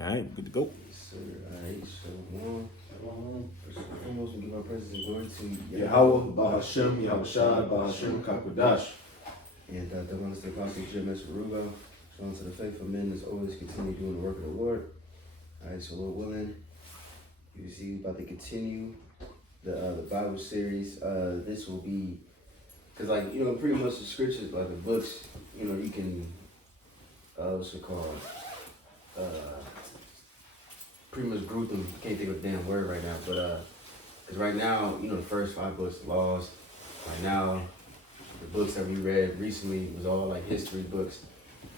All right, good to go. Yes, sir. All right, so first and foremost, we give our praise and glory to Yahweh, Bahashem, Yahushua, Bahashem, Kakudash. And the ones that Apostle Jim S. Ruga, shown to the faithful men as always continue doing the work of the Lord. All right, so Lord willing, you see, we're about to continue the Bible series. This will be, because, like, you know, pretty much the scriptures, like the books, you know, you can, what's it called? Pretty much group them. Can't think of a damn word right now, but because right now, you know, the first 5 books, laws. Right now, the books that we read recently was all like history books,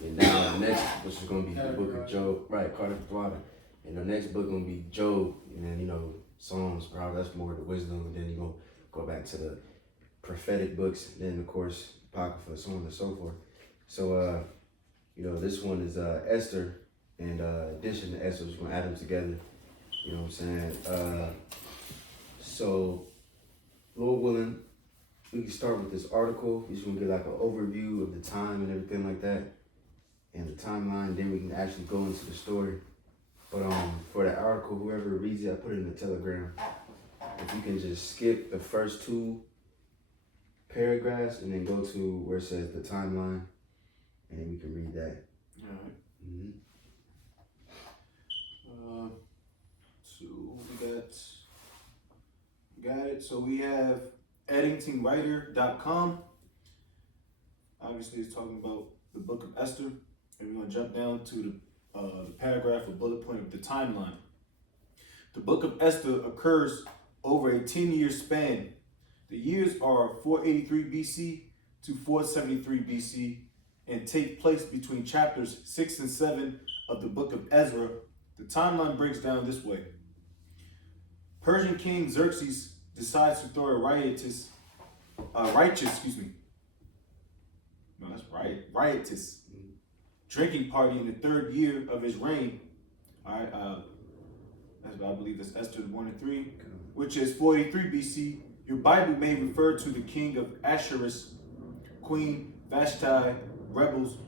and now the next, which is gonna be the book of Job, right? Carter Water, and the next book gonna be Job, and then, you know, Psalms, probably that's more the wisdom, and then you gonna go back to the prophetic books, and then of course Apocrypha, so on and so forth. So you know, this one is Esther. And addition to Esther, we're just gonna add them together. You know what I'm saying? So, Lord willing, we can start with this article. We're just gonna get like an overview of the time and everything like that, and the timeline. Then we can actually go into the story. But for the article, whoever reads it, I put it in the Telegram. If you can just skip the first 2 paragraphs and then go to where it says the timeline, and then we can read that. All right. Mm-hmm. So we got it. So we have EddingtonWriter.com. Obviously, it's talking about the book of Esther, and we're gonna jump down to the paragraph or bullet point of the timeline. The book of Esther occurs over a 10-year span. The years are 483 BC to 473 BC and take place between chapters 6 and 7 of the book of Ezra. The timeline breaks down this way. Persian king Xerxes decides to throw a riotous drinking party in the 3rd year of his reign. All right, I believe that's Esther 1 and 3, which is 483 BC. Your Bible may refer to the king of Asherus. Queen Vashti rebels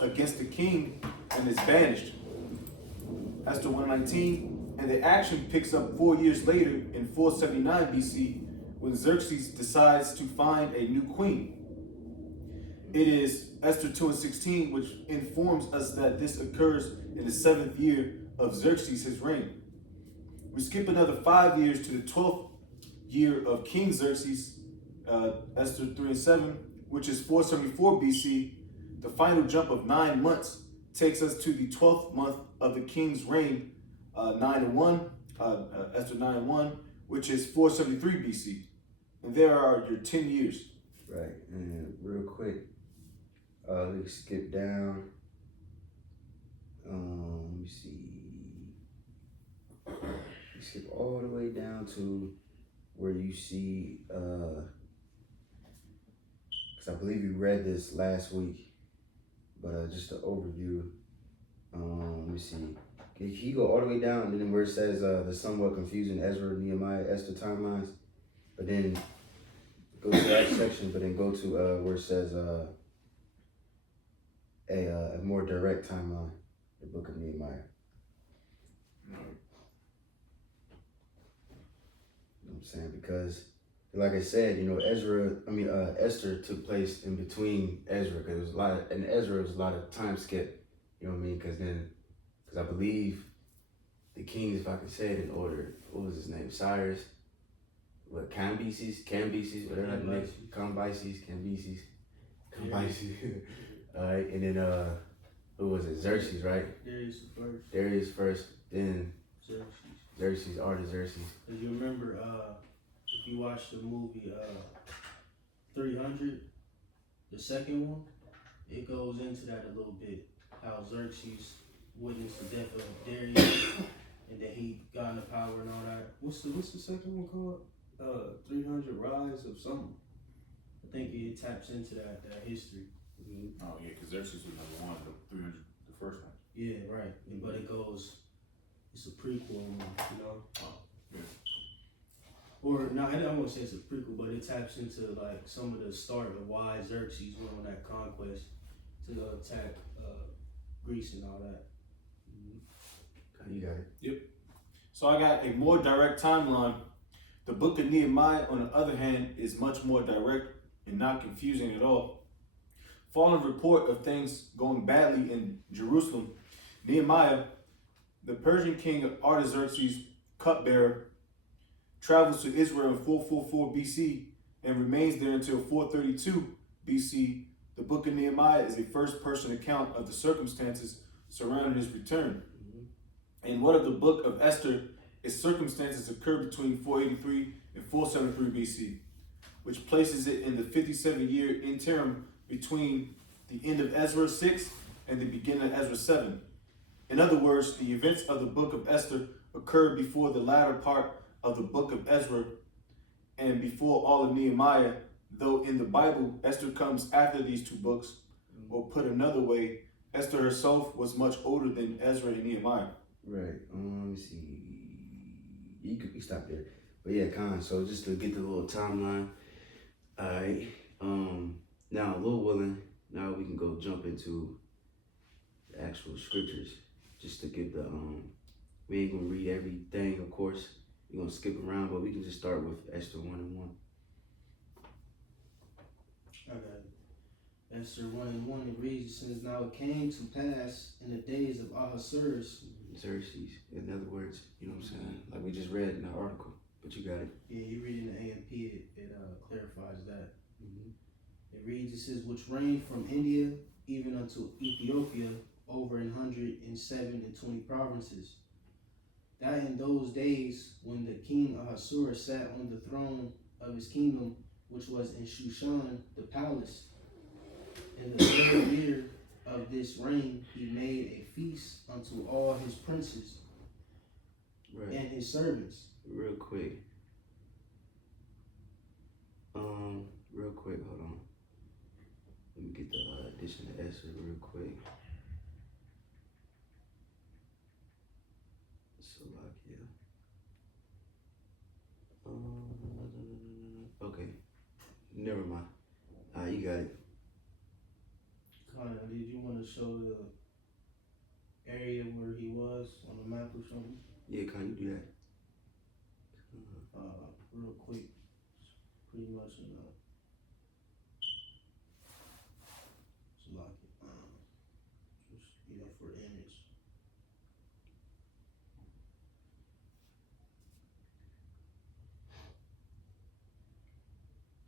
against the king and is banished. Esther 1:19, and the action picks up 4 years later in 479 BC when Xerxes decides to find a new queen. It is Esther 2:16 which informs us that this occurs in the 7th year of Xerxes' his reign. We skip another 5 years to the 12th year of King Xerxes, Esther 3 and 7, which is 474 BC. The final jump of 9 months takes us to the 12th month of the king's reign, 9 and 1, Esther 9 and 1, which is 473 BC. And there are your 10 years. Right, and real quick, we skip down. Let me see. We skip all the way down to where you see, because I believe you read this last week, but just an overview. Let me see. Can you go all the way down and then where it says the somewhat confusing Ezra, Nehemiah, Esther timelines, but then go to that section, but then go to where it says a more direct timeline, the book of Nehemiah. You know what I'm saying? Because, like I said, you know, Esther took place in between Ezra, because it was a lot, and Ezra was a lot of time skip. You know what I mean? Because I believe the kings, if I can say it in order, what was his name? Cyrus, what, Cambyses, whatever that name, Cambyses. All right, and then who was it? Xerxes, right? Darius first, then Xerxes, Artaxerxes. Cause you remember, if you watch the movie 300, the second one, it goes into that a little bit. How Xerxes witnessed the death of Darius, and then he got into power and all that. What's the second one called? 300 Rise of something. I think it taps into that history. Mm-hmm. Oh yeah, because Xerxes was number 1, the 300, the first one. Yeah, right. Mm-hmm. But it goes, it's a prequel, you know. Oh, yeah. Or no, I don't want to say it's a prequel, but it taps into like some of the start of why Xerxes went on that conquest to attack Greece and all that. Mm-hmm. You got it. So I got a more direct timeline. The book of Nehemiah, on the other hand, is much more direct and not confusing at all. Following report of things going badly in Jerusalem, Nehemiah, the Persian king Artaxerxes' cupbearer, travels to Israel in 444 BC and remains there until 432 BC. The book of Nehemiah is a first-person account of the circumstances surrounding his return. And what of the book of Esther? Its circumstances occur between 483 and 473 BC, which places it in the 57-year interim between the end of Ezra 6 and the beginning of Ezra 7. In other words, the events of the book of Esther occurred before the latter part of the book of Ezra and before all of Nehemiah, though in the Bible, Esther comes after these two books, or put another way, Esther herself was much older than Ezra and Nehemiah. Right. Let me see. You could stop there. But yeah, Con. So just to get the little timeline. Alright. Now Lord willing, now we can go jump into the actual scriptures. Just to get the we ain't gonna read everything, of course. We're gonna skip around, but we can just start with Esther 1 and 1. I got it. Esther 1 and 1, it reads, since now it came to pass in the days of Ahasuerus. Xerxes, in other words, you know what I'm saying? Like we just read in the article, but you got it. Yeah, you read in the AMP, it clarifies that. It reads, it says, which reigned from India even unto Ethiopia over 120 provinces. That in those days, when the king Ahasuerus sat on the throne of his kingdom, which was in Shushan, the palace, in the third year of this reign, he made a feast unto all his princes and his servants. Real quick. Hold on. Let me get the addition to Esther real quick. Slovakia. Okay. Never mind. You got it. Connor, did you want to show the area where he was on the map or something? Yeah, can you do that? Real quick. Pretty much, just, for image.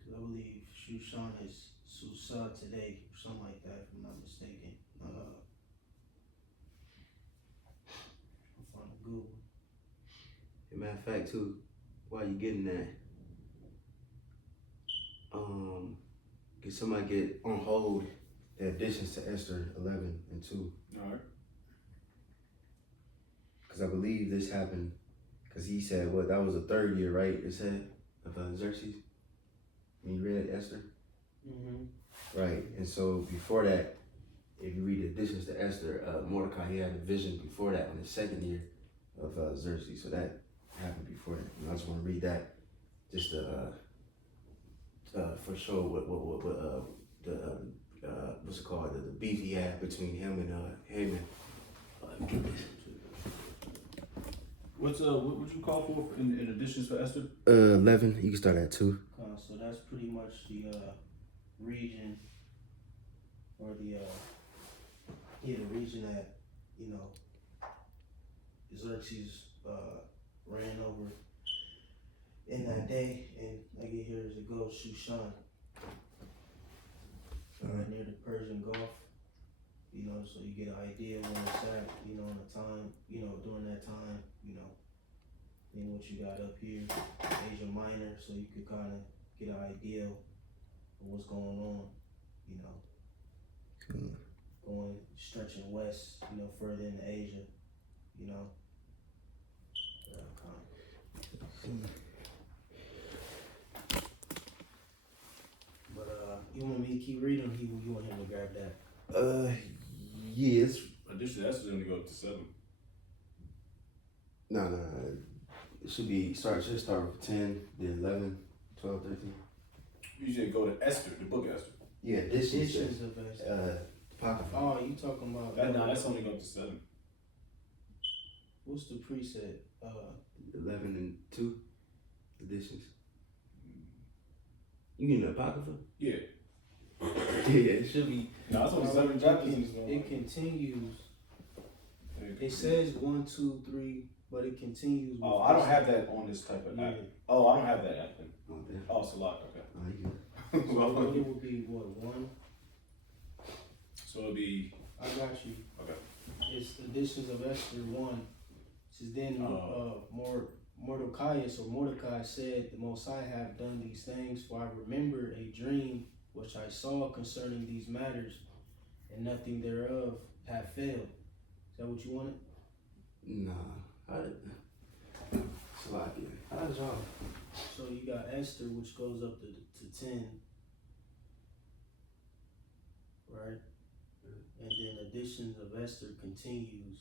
Cause I believe Shushan is Susa today, or something like that, if I'm not mistaken. I'll find a good one. As a matter of fact, too, while you getting that, can somebody get on hold the additions to Esther 11 and 2? All right. Because I believe this happened, because he said, that was the third year, right? It said, of Xerxes? When you read Esther? Mm-hmm. Right, and so before that, if you read the additions to Esther, Mordecai, he had a vision before that on the second year of Xerxes, so that happened before that. And I just want to read that, just to for sure what what's it called, the beef he had between him and Haman. What would you call for in additions for Esther? 11. You can start at 2. So that's pretty much the region, or the region that Xerxes ran over in that day, and like it here as it goes, Shushan, near the Persian Gulf. So you get an idea when it's at, in the time, during that time, and what you got up here, Asia Minor, so you could kind of get an idea of what's going on, going, stretching west, further into Asia, But you want me to keep reading, or you want him to grab that? Yes. Addition to Esther's gonna go up to 7. No. It should start with 10, then 11, 12, 13. You should go to Esther, the book of Esther. Yeah, additions of Apocrypha. Oh, you talking about That's only go up to 7. What's the preset? 11 and 2 editions. You mean the Apocrypha? Yeah. Yeah, it should be. No, it's only it, 7 chapters. it continues. It says 1, 2, 3, but it continues. With Oh, I don't have that on this type of app. Oh, I don't have that app. Oh, damn. Oh, it's a lot. Okay. Oh, you good. So it would be what, 1? So it'll be I got you. okay. It's editions of Esther 1. It says then Mordecai said, the Most High have done these things, for I remember a dream which I saw concerning these matters, and nothing thereof have failed. Is that what you wanted? Nah. Sloppy. How did y'all? So you got Esther, which goes up to 10, right? And then editions of Esther continues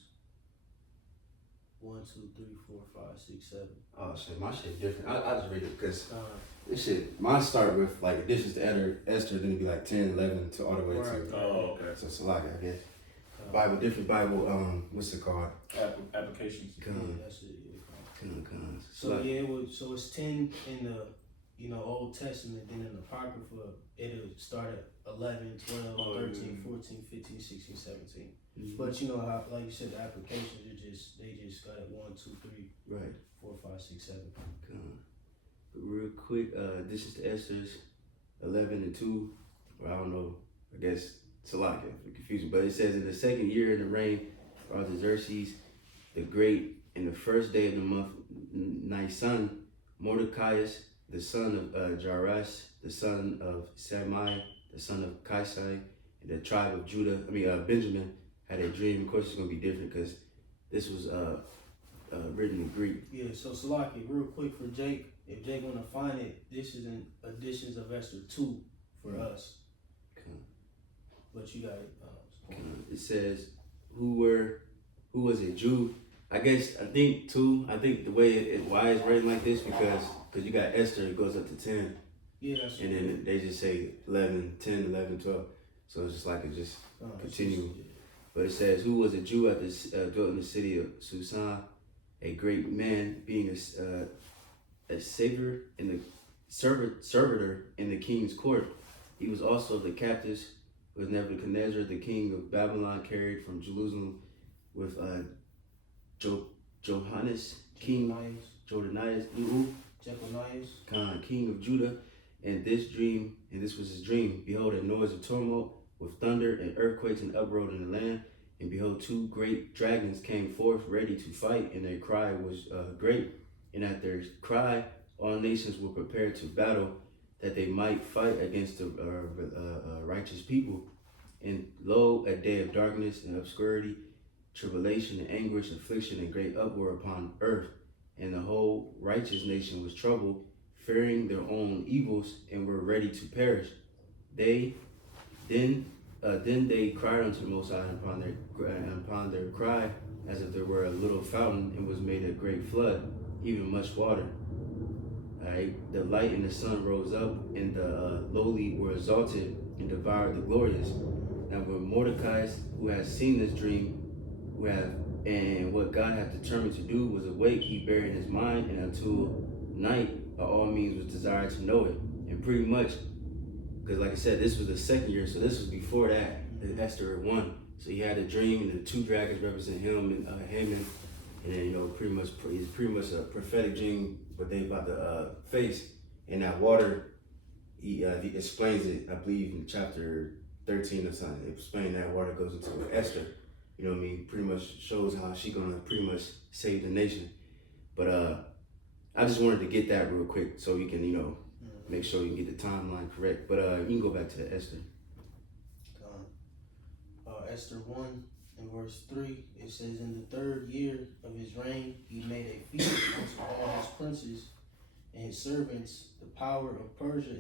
1, 2, 3, 4, 5, 6, 7. Oh shit, my shit different. I just read it because this shit. Mine start with like additions to Esther, then it'd be like 10, 11 to all the way Right. to. Oh, okay. So Sloppy, I guess. Bible, different Bible. What's it called? Applications. Yeah, that's it. Cons. So yeah, so it's 10 in the Old Testament, then in the Apocrypha, it'll start at 11, 12, 13, 14, 15, 16, 17. Mm-hmm. But you know how, like you said, the applications they just got it 1, 2, 3, Right. 4, 5, 6, 7. But real quick, this is the Esther's 11 and 2, or I don't know, I guess it's a lot of confusion, but it says in the second year in the reign of Artaxerxes the Great, in the first day of the month Nisan, Mordecai, the son of Jairus, the son of Samai, the son of Kaisai, and the tribe of Benjamin, had a dream. Of course, it's going to be different because this was written in Greek. Yeah, so Salaki, real quick for Jake, if Jake want to find it, this is in editions of Esther 2 for us. Okay. But you got it. It says, who was a Jew? I think the way why it's written like this because you got Esther, it goes up to 10. Yeah, that's and then they just say 11, 10, 11, 12. So it's just like it just continue. But it says, who was a Jew at this dwelt in the city of Susan, a great man, being a savior in the servitor in the king's court. He was also the captives was Nebuchadnezzar, the king of Babylon, carried from Jerusalem with Johannes, king Jeconiah, king of Judah, and this was his dream. Behold, a noise of tumult with thunder and earthquakes and uproar in the land. And behold, 2 great dragons came forth ready to fight, and their cry was great. And at their cry, all nations were prepared to battle, that they might fight against the righteous people. And lo, a day of darkness and obscurity, tribulation and anguish, affliction and great uproar upon earth. And the whole righteous nation was troubled, fearing their own evils, and were ready to perish. Then they cried unto the Most High, and upon their cry, as if there were a little fountain, and was made a great flood, even much water. The light and the sun rose up, and the lowly were exalted, and devoured the glorious. Now when Mordecai, who has seen this dream, and what God had determined to do, was awake, he buried his mind, and until night, by all means, was desired to know it. And pretty much, because like I said, this was the second year, so this was before that, the Esther 1. So he had a dream, and the 2 dragons represent him and Haman, and then it's pretty much a prophetic dream what they about to face. And that water, he explains it, I believe, in chapter 13 or something. It explains that water goes into Esther. You know what I mean? Pretty much shows how she gonna pretty much save the nation. But I just wanted to get that real quick so we can, make sure you can get the timeline correct. But you can go back to the Esther. Esther 1 and verse 3, it says, in the 3rd year of his reign, he made a feast unto all his princes and his servants, the power of Persia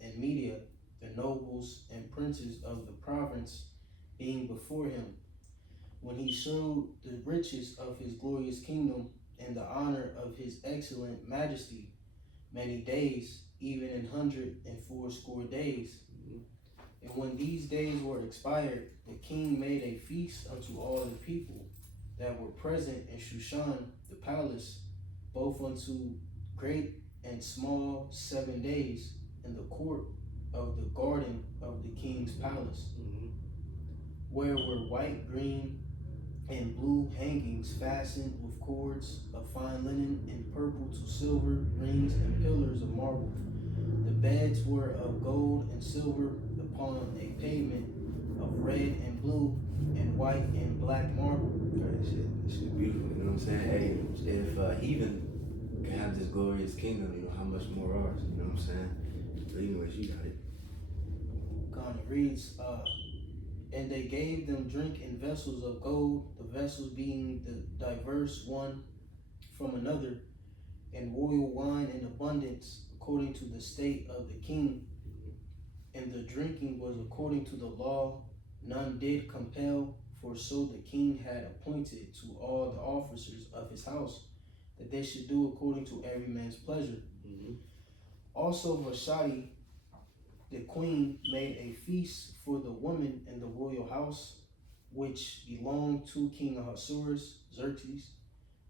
and Media, the nobles and princes of the province being before him. When he showed the riches of his glorious kingdom and the honor of his excellent majesty, many days, even 180 days. And when these days were expired, the king made a feast unto all the people, that were present in Shushan the palace, both unto great and small 7 days, in the court of the garden of the king's palace, where were white, green, and blue hangings fastened with cords of fine linen, and purple to silver rings and pillars of marble. The beds were of gold and silver upon a pavement of red and blue and white and black marble. Right, shit beautiful, you know what I'm saying? Hey, if heathen can have this glorious kingdom, you know, how much more ours, you know what I'm saying? But anyways, you got it. It reads, and they gave them drink in vessels of gold, the vessels being the diverse one from another, and royal wine in abundance, according to the state of the king. And the drinking was according to the law, none did compel, for so the king had appointed to all the officers of his house, that they should do according to every man's pleasure. Also Vashti, the queen, made a feast for the women in the royal house, which belonged to King Ahasuerus, Xerxes,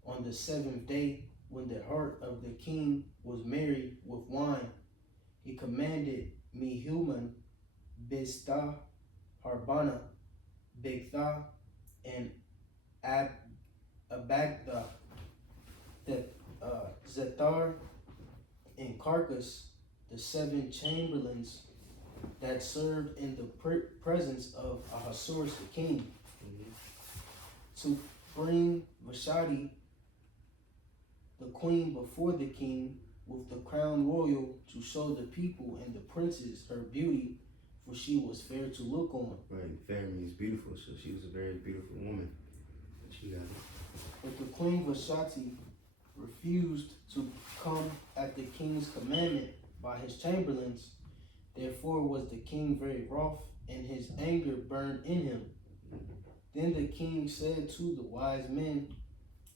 on the 7th day, when the heart of the king was merry with wine. He commanded Mehuman, Biztha, Harbana, Bigtha, and Abagtha, that Zethar and Carcass, the 7 chamberlains that served in the presence of Ahasuerus the king, to bring Vashti, the queen, before the king with the crown royal, to show the people and the princes her beauty, for she was fair to look on. Right, fair means beautiful, so she was a very beautiful woman. But you got it. But the queen Vashti refused to come at the king's commandment by his chamberlains. Therefore was the king very wroth, and his anger burned in him. Then the king said to the wise men,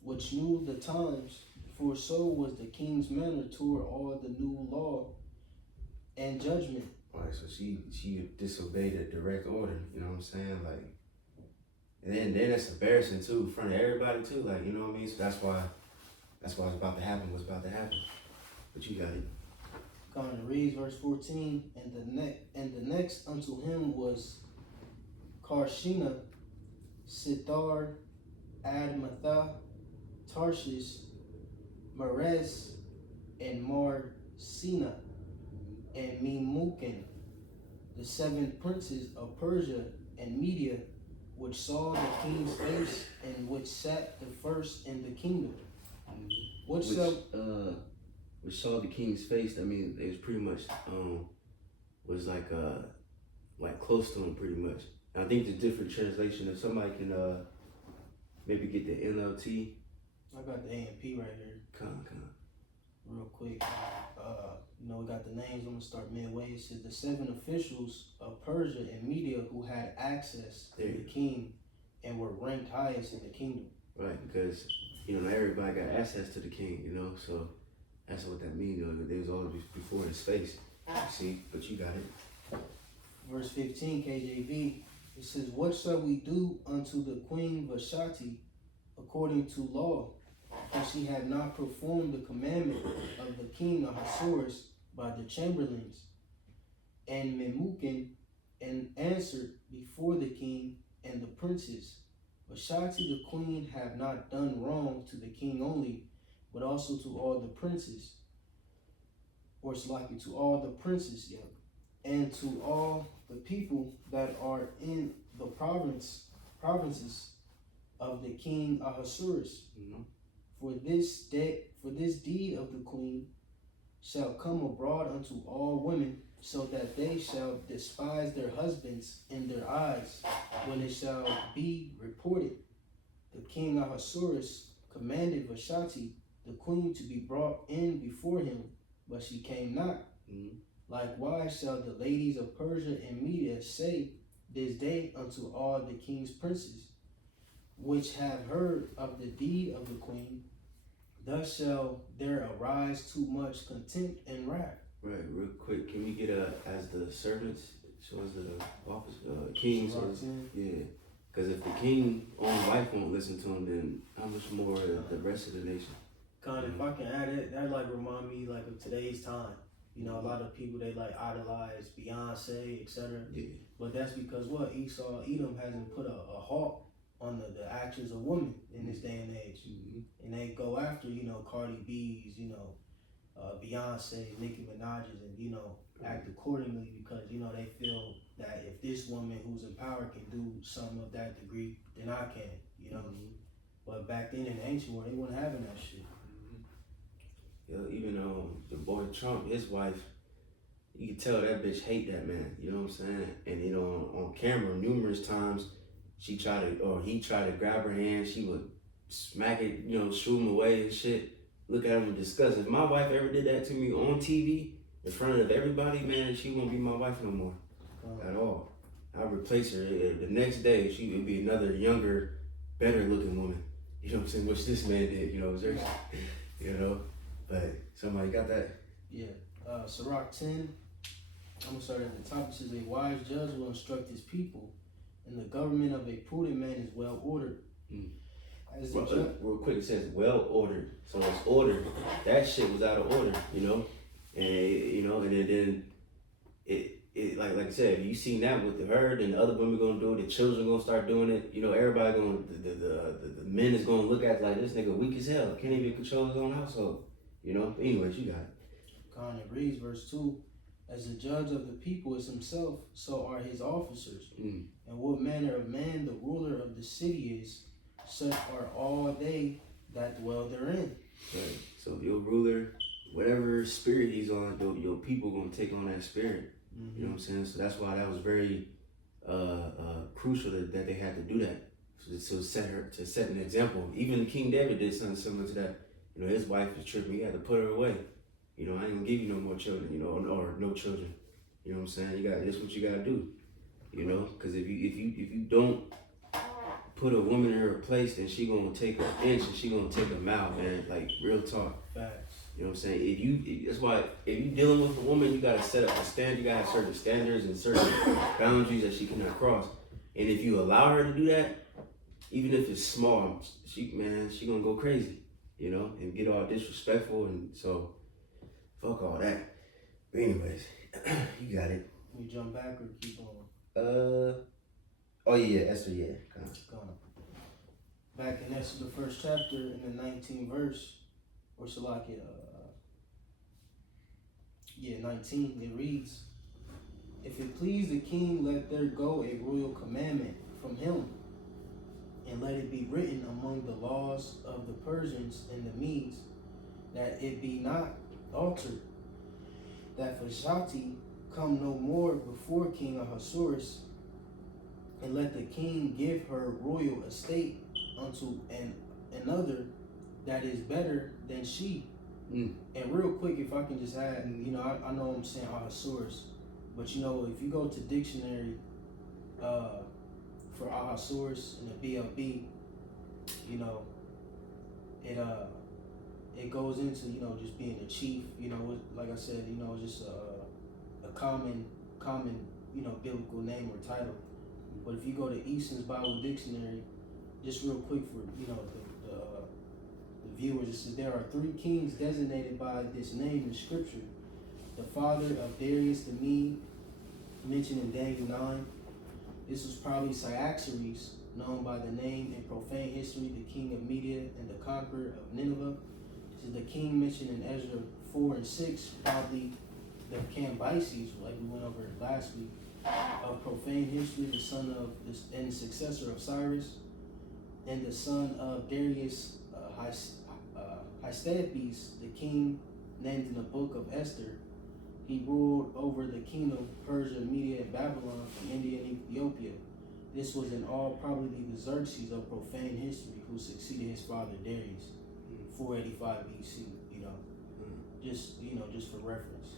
which knew the times, for so was the king's manner toward all the new law and judgment. Right, so she disobeyed a direct order, you know what I'm saying? Like, and then that's embarrassing too, in front of everybody too, like, you know what I mean? So that's why it's about to happen, what's about to happen. But you got it. Going to read verse 14, and the next unto him was Karshina, Sithar, Admatha, Tarshish, Meres, and Marsina, and Memucan, the 7 princes of Persia and Media, which saw the king's face, and which sat the first in the kingdom. Which saw the king's face. I mean, it was pretty much was like close to him, pretty much. And I think the different translation. If somebody can maybe get the NLT. I got the AMP right here. Real quick. We got the names. I'm gonna start midway. It says the 7 officials of Persia and Media who had access to the king and were ranked highest in the kingdom. Right, because not everybody got access to the king, so that's what that means. They was always before his face. You see, but you got it. Verse 15, KJV. It says, "What shall we do unto the queen Vashti according to law? For she had not performed the commandment of the king Ahasuerus by the chamberlains." And Memucan answered before the king and the princes, "Vashti the queen have not done wrong to the king only, but also to all the princes," or it's likely to all the princes, and to all the people that are in the provinces of the king Ahasuerus. For this deed of the queen shall come abroad unto all women, so that they shall despise their husbands in their eyes, when it shall be reported, the king Ahasuerus commanded Vashti the queen to be brought in before him, but she came not. Likewise shall the ladies of Persia and Media say this day unto all the king's princes, which have heard of the deed of the queen. Thus shall there arise too much contempt and wrath. Right, real quick, can we get as the servants, show us the office, kings? Yeah, Because if the king own wife won't listen to him, then how much more the rest of the nation? Kind of, if I can add it, that like remind me like of today's time. You know, a lot of people they like idolize Beyonce, etc. Yeah. But that's because what Edom hasn't put a halt on the actions of women in this day and age, and they go after Cardi B's, Beyonce, Nicki Minaj's, and act accordingly because they feel that if this woman who's in power can do something of that degree, then I can, But back then in the ancient world, they weren't having that shit. Yo, even the boy Trump, his wife, you can tell that bitch hate that man. You know what I'm saying? And on camera, numerous times, he tried to grab her hand. She would smack it, shoo him away and shit. Look at him in disgust. If my wife ever did that to me on TV in front of everybody, man, she won't be my wife no more at all. I'd replace her the next day. She would be another younger, better looking woman. You know what I'm saying? Which this man did. But somebody got that? Yeah. Sirach 10, I'm going to start at the top. It says, a wise judge will instruct his people, and the government of a prudent man is well ordered. Real quick, it says well ordered. So it's ordered. That shit was out of order, And then it like I said, if you seen that with her, then the other women gonna do it, the children gonna start doing it, everybody gonna the men is gonna look at it like this nigga weak as hell, can't even control his own household. Anyways, you got it. Con, it reads verse 2, as the judge of the people is himself, so are his officers. And what manner of man the ruler of the city is, such are all they that dwell therein. Right. So if your ruler, whatever spirit he's on, your people gonna take on that spirit. You know what I'm saying? So that's why that was very crucial that they had to do that. To set an example. Even King David did something similar to that. His wife was tripping, he had to put her away. I ain't gonna give you no more children, or no children. You know what I'm saying? That's what you gotta do. Because if you don't put a woman in her place, then she gonna take an inch and she gonna take a mile, man. Like real talk. Facts. You know what I'm saying? That's why if you dealing with a woman, you gotta set up a standard. You gotta have certain standards and certain boundaries that she cannot cross. And if you allow her to do that, even if it's small, she gonna go crazy, and get all disrespectful. And so, fuck all that. But anyways, you got it. We jump back or keep on? Oh yeah, Esther, yeah. Gone. Back in Esther, the first chapter, in the 19th verse, or Salakia, 19, it reads, if it please the king, let there go a royal commandment from him, and let it be written among the laws of the Persians and the Medes, that it be not altered, that Vashti come no more before King Ahasuerus, and let the king give her royal estate unto another that is better than she. And real quick, if I can just add, I know I'm saying Ahasuerus, but if you go to dictionary for Ahasuerus and the BLB, it goes into just being a chief. Like I said, just a common biblical name or title. But if you go to Easton's Bible Dictionary, just real quick for the viewers, it says there are 3 kings designated by this name in Scripture. The father of Darius the Mede, mentioned in Daniel 9. This was probably Cyaxares, known by the name in profane history, the king of Media and the conqueror of Nineveh. This is the king mentioned in Ezra 4 and 6, probably the Cambyses, like we went over last week. Of profane history, the son of and successor of Cyrus, and the son of Darius Hystaspes, the king named in the book of Esther. He ruled over the kingdom of Persia, Media, and Babylon from India and Ethiopia. This was in all probably the Xerxes of profane history who succeeded his father Darius, 485 BC. Just for reference.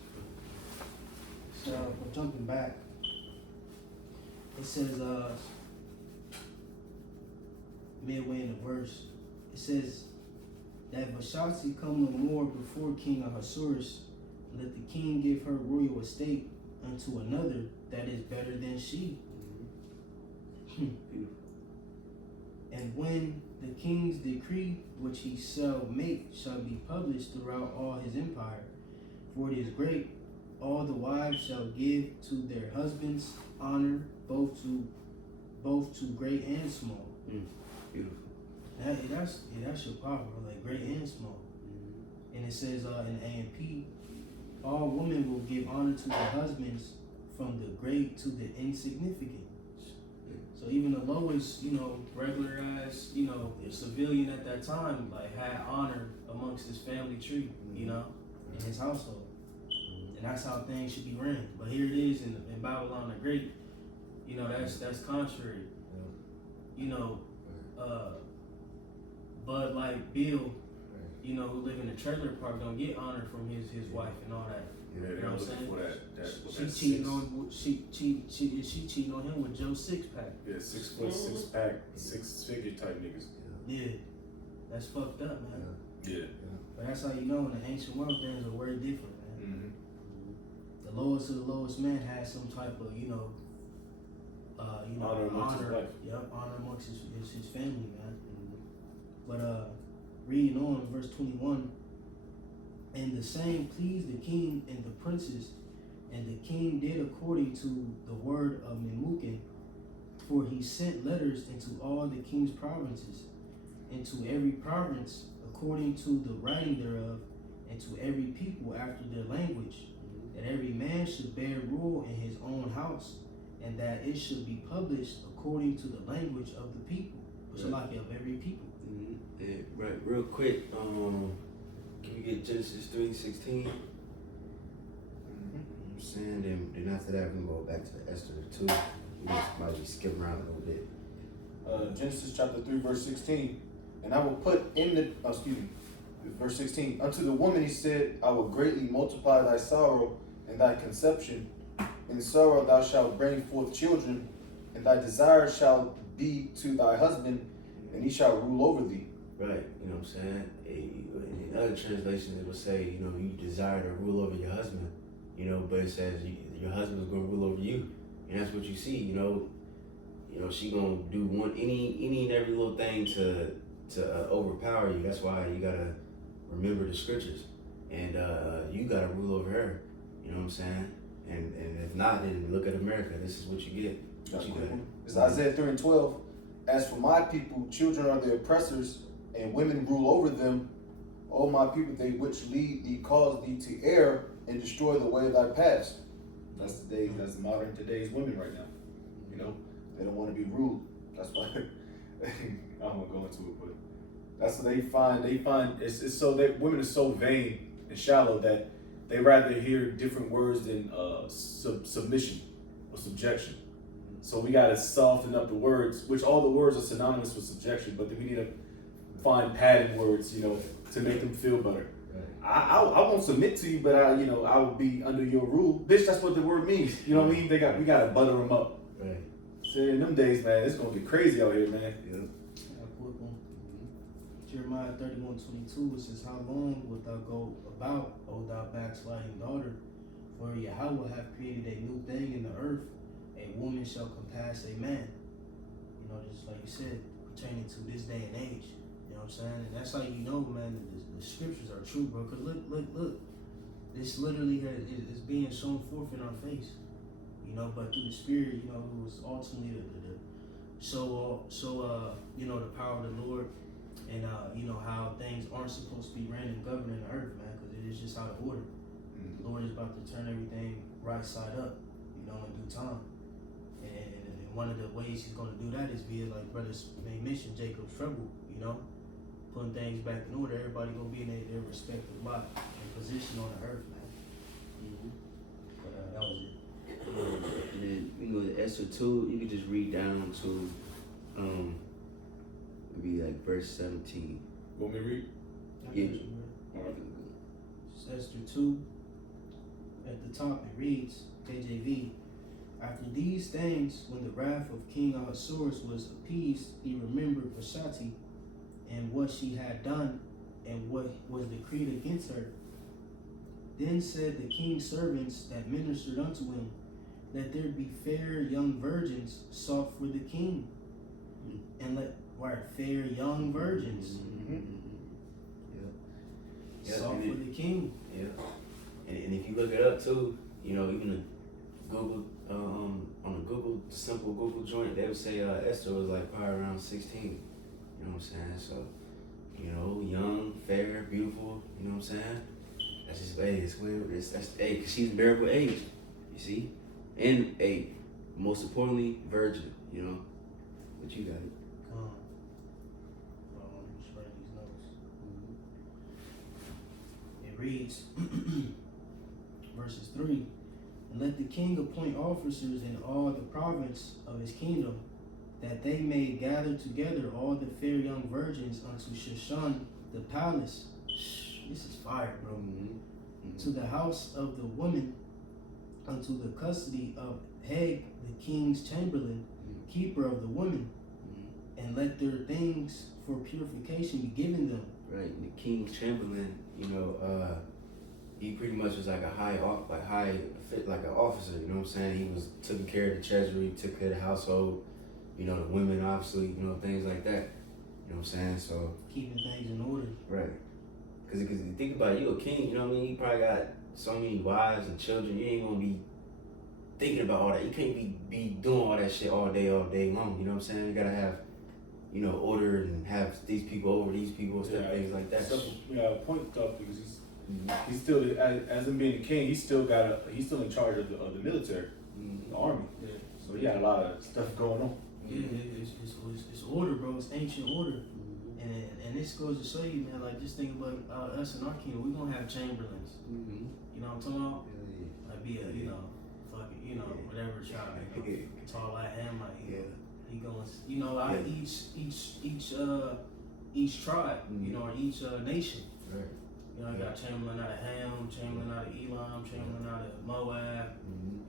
So jumping back. It says, midway in the verse, it says that Vashti come no more before King Ahasuerus, and let the king give her royal estate unto another that is better than she. Beautiful. And when the king's decree which he shall make shall be published throughout all his empire, for it is great, all the wives shall give to their husbands honor, both to great and small. Beautiful. That's your power, like great and small. And it says in A and P, all women will give honor to their husbands, from the great to the insignificant. So even the lowest, regularized, civilian at that time, like had honor amongst his family tree, in his household. And that's how things should be ran. But here it is in Babylon the Great, that's contrary. But like Bill, who live in a trailer park, don't get honor from his wife and all that. Yeah, You know what I'm saying? for that. She cheating on him with Joe's 6-pack. Yeah, 6 foot, 6-pack, 6-figure type niggas. Yeah, that's fucked up, man. Yeah. But that's how you know in the ancient world things are very different, man. Mm-hmm. The lowest of the lowest man has some type of, Honor amongst his wife. Yep, honor amongst his family, man. But reading on verse 21, and the same pleased the king and the princes, and the king did according to the word of Memucan, for he sent letters into all the king's provinces, and to every province according to the writing thereof, and to every people after their language, that every man should bear rule in his own house, and that it should be published according to the language of the people, so like of every people. Yeah, right. Real quick, can we get Genesis 3:16? You know what I'm saying? Then after that, we can go back to Esther 2. We just might be skipping around a little bit. Genesis chapter 3, verse 16. And I will put in verse 16. Unto the woman he said, I will greatly multiply thy sorrow and thy conception. In sorrow thou shalt bring forth children, and thy desire shall be to thy husband, and he shall rule over thee. Right, you know what I'm saying? In other translations, it will say, you desire to rule over your husband, but it says your husband is going to rule over you. And that's what you see, she going to do any and every little thing to overpower you. That's why you got to remember the scriptures. And you got to rule over her, you know what I'm saying? And if not, then look at America. This is what you get. It's Isaiah 3:12. As for my people, children are the oppressors, and women rule over them. O my people, they which lead thee, cause thee to err, and destroy the way of thy past. That's modern today's women right now. They don't want to be ruled. That's why I won't go into it, but that's what they find. They find it's so that women are so vain and shallow that they rather hear different words than submission or subjection. So we gotta soften up the words, which all the words are synonymous with subjection, but then we need to find padded words, to make them feel better. Right. I won't submit to you, but I will be under your rule. Bitch, that's what the word means. You know what I mean? We gotta butter them up. Right. So in them days, man, it's gonna get crazy out here, man. Yeah. Jeremiah 31:22, it says, how long wilt thou go about, O thou backsliding daughter? For Yahweh hath created a new thing in the earth, a woman shall compass a man. Just like you said, pertaining to this day and age. You know what I'm saying? And that's how you know, man, that the scriptures are true, bro. Because look. This literally is being shown forth in our face. But through the Spirit, who was ultimately the the power of the Lord. And how things aren't supposed to be ran and governed in the earth, man, because it is just out of order. The Lord is about to turn everything right side up, in due time. And one of the ways He's going to do that is via, like brothers may mention, Jacob's trouble. Putting things back in order. Everybody gonna be in their respective lot and position on the earth, man. But that was it. And then we go to Esther 2. You can just read down to maybe like verse 17. Want me to read? Yeah. It's Esther 2. At the top it reads, KJV, after these things, when the wrath of King Ahasuerus was appeased, he remembered Vashti and what she had done and what was decreed against her. Then said the king's servants that ministered unto him, that there be fair young virgins sought for the king, and Right, fair young virgins. Yeah, Soft and for the king. Yeah, and if you look it up too, you know, even a Google, on a Google, simple Google joint, they would say Esther was like probably around 16. You know what I'm saying? So, you know, young, fair, beautiful. You know what I'm saying? That's just it's weird. That's cause she's miracle age. You see, and most importantly, virgin. You know, but you got it. Just write these notes. It reads, verses 3, and let the king appoint officers in all the province of his kingdom, that they may gather together all the fair young virgins unto Shushan the palace. This is fire, bro. To the house of the woman, unto the custody of Heg, the king's chamberlain, keeper of the woman, and let their things for purification be given them. Right, the king's chamberlain, you know, he pretty much was like like an officer. You know what I'm saying? He was taking care of the treasury, took care of the household. You know, the women, obviously, you know, things like that. You know what I'm saying? So Keeping things in order. right, because you think about it, you a king. You know what I mean? You probably got so many wives and children. You ain't gonna be thinking about all that. You can't be doing all that shit all day long. You know what I'm saying? You gotta have, you know, order and have these people over these people, stuff, things like that. So, point stuff because he's still as him being the king, he's still in charge of the military, the army. Yeah. So he got a lot of stuff going on. Yeah, it's order, bro. It's ancient order. And this goes to show you, man, like, just think about us in our kingdom. We're going to have chamberlains. You know what I'm talking about? Like, be a, you know, fucking, you know, whatever child, you know, tall like him, like, he going, you know, out of each tribe, you know, or each nation. Right. You know, you got Chamberlain out of Ham, Chamberlain out of Elam, Chamberlain out of Moab.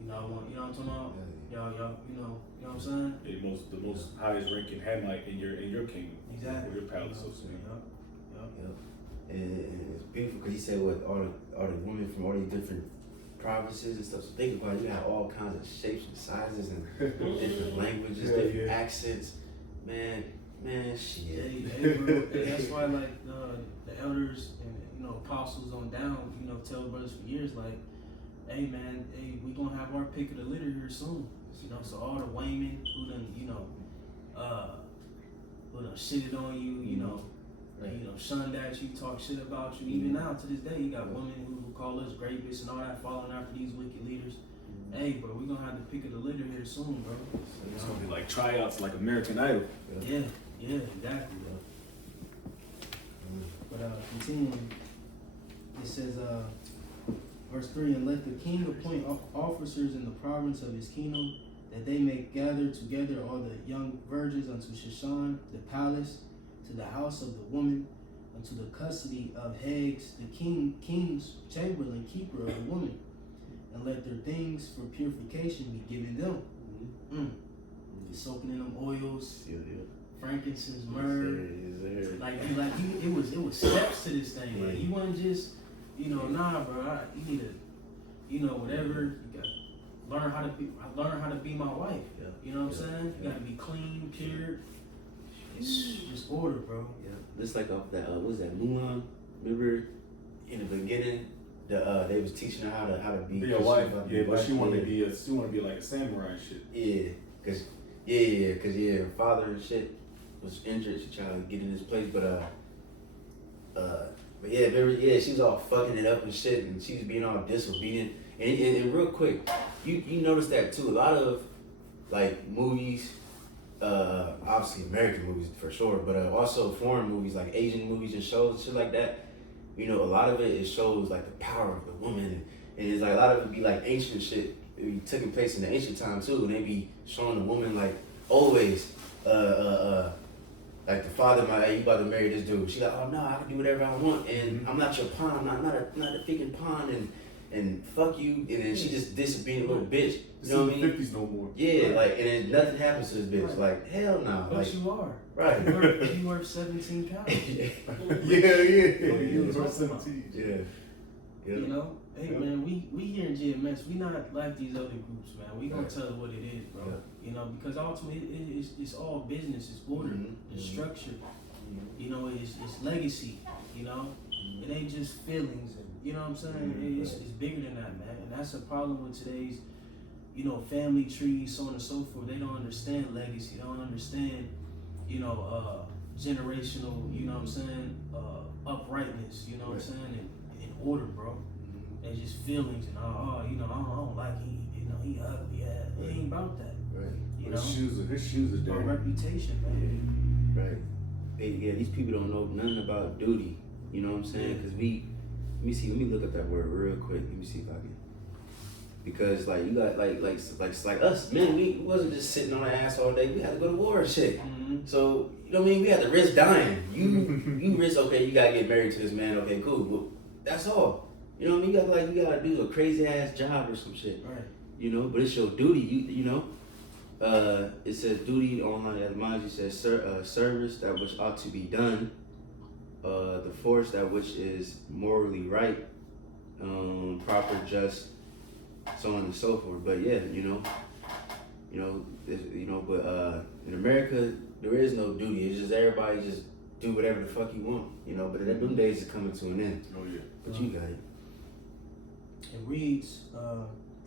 You know what I'm talking about? Y'all, you know what I'm saying? The most highest ranking Hamite in your kingdom. Exactly. Or your palace, so to speak. Yep. And it's beautiful because he said what all the women from all these different provinces and stuff. So think about it, you have all kinds of shapes and sizes and different languages, different accents. Man, shit. Hey, bro, that's why, like, the elders and, you know, apostles on down, you know, tell brothers for years, like, hey, man, we gonna have our pick of the litter here soon. You know, so all the Waymen who done, you know, who done shitted on you, you know, shunned at you, talk shit about you. Even now, to this day, you got women who call us rapists and all that, following after these wicked leaders. Hey, bro, we gonna have the pick of the litter here soon, bro. It's gonna be like tryouts, like American Idol. Yeah, exactly, bro. But continuing, it says, verse 3, and let the king appoint officers in the province of his kingdom, that they may gather together all the young virgins unto Shushan the palace, to the house of the woman, unto the custody of Hegs the king's chamberlain, keeper of the woman, and let their things for purification be given them. Soaking in them oils, frankincense, myrrh. Like it was steps to this thing. Like, you wasn't just, you know, nah, bro. You need to, you know, whatever. You got learn how to be my wife. You know what I'm saying? You gotta be clean, pure. It's just order, bro. Yeah, just like off that what was that Mulan? Remember in the beginning, they was teaching her how to be a wife. Yeah, but she wanted to be like a samurai and shit. Yeah, cause her father and shit was injured. She tried to get in his place, but she was all fucking it up and shit, and she was being all disobedient. And real quick, you notice that too. A lot of like movies, obviously American movies for sure, but also foreign movies like Asian movies and shows and shit like that. You know, a lot of it shows like the power of the woman, and it's like a lot of it be like ancient shit. It be taking place in the ancient time too, and they be showing the woman like always, like the father, you about to marry this dude. She like, oh no, I can do whatever I want, and I'm not your pawn. I'm not a freaking pawn, and fuck you. And then she just disobedient little bitch. You know what I mean? 50s no more. Yeah, like, and then nothing happens to this bitch. Right. Like, hell no. But Like, you are. right. You worth 17 pounds. Yeah. What are you He was talking worth 17. Yeah. Yeah. You know, hey Yeah. man, we here in GMS, we not like these other groups, man. We gonna Right. tell it what it is, bro. Yeah. You know, because ultimately it's all business, it's order, it's structure. You know, it's legacy. You know, it ain't just feelings, and you know what I'm saying. It's bigger than that, man. And that's a problem with today's, you know, family trees, so on and so forth. They don't understand legacy. They don't understand, you know, generational. You know what I'm saying, uprightness. You know what I'm saying, and order, bro. They just feelings and you know, I don't like he, you know, he ugly. Yeah, it ain't about that. Right. You know, His shoes are it's about dirty. reputation, man. Right. Yeah, these people don't know nothing about duty. You know what I'm saying? Because let me look up that word real quick. Let me see if I can. Because like you got like us men, we wasn't just sitting on our ass all day. We had to go to war and shit. Mm-hmm. So you know what I mean? We had to risk dying. You risk, okay, you gotta get married to this man. Okay, cool. Well, that's all. You know what I mean? You gotta do a crazy ass job or some shit. Right. You know, but it's your duty. You know. It says duty on etymology says service that which ought to be done, the force that which is morally right, proper, just, so on and so forth. But yeah, but in America there is no duty. It's just everybody just do whatever the fuck you want, you know. But them days is coming to an end. Oh yeah. But you got it. It reads,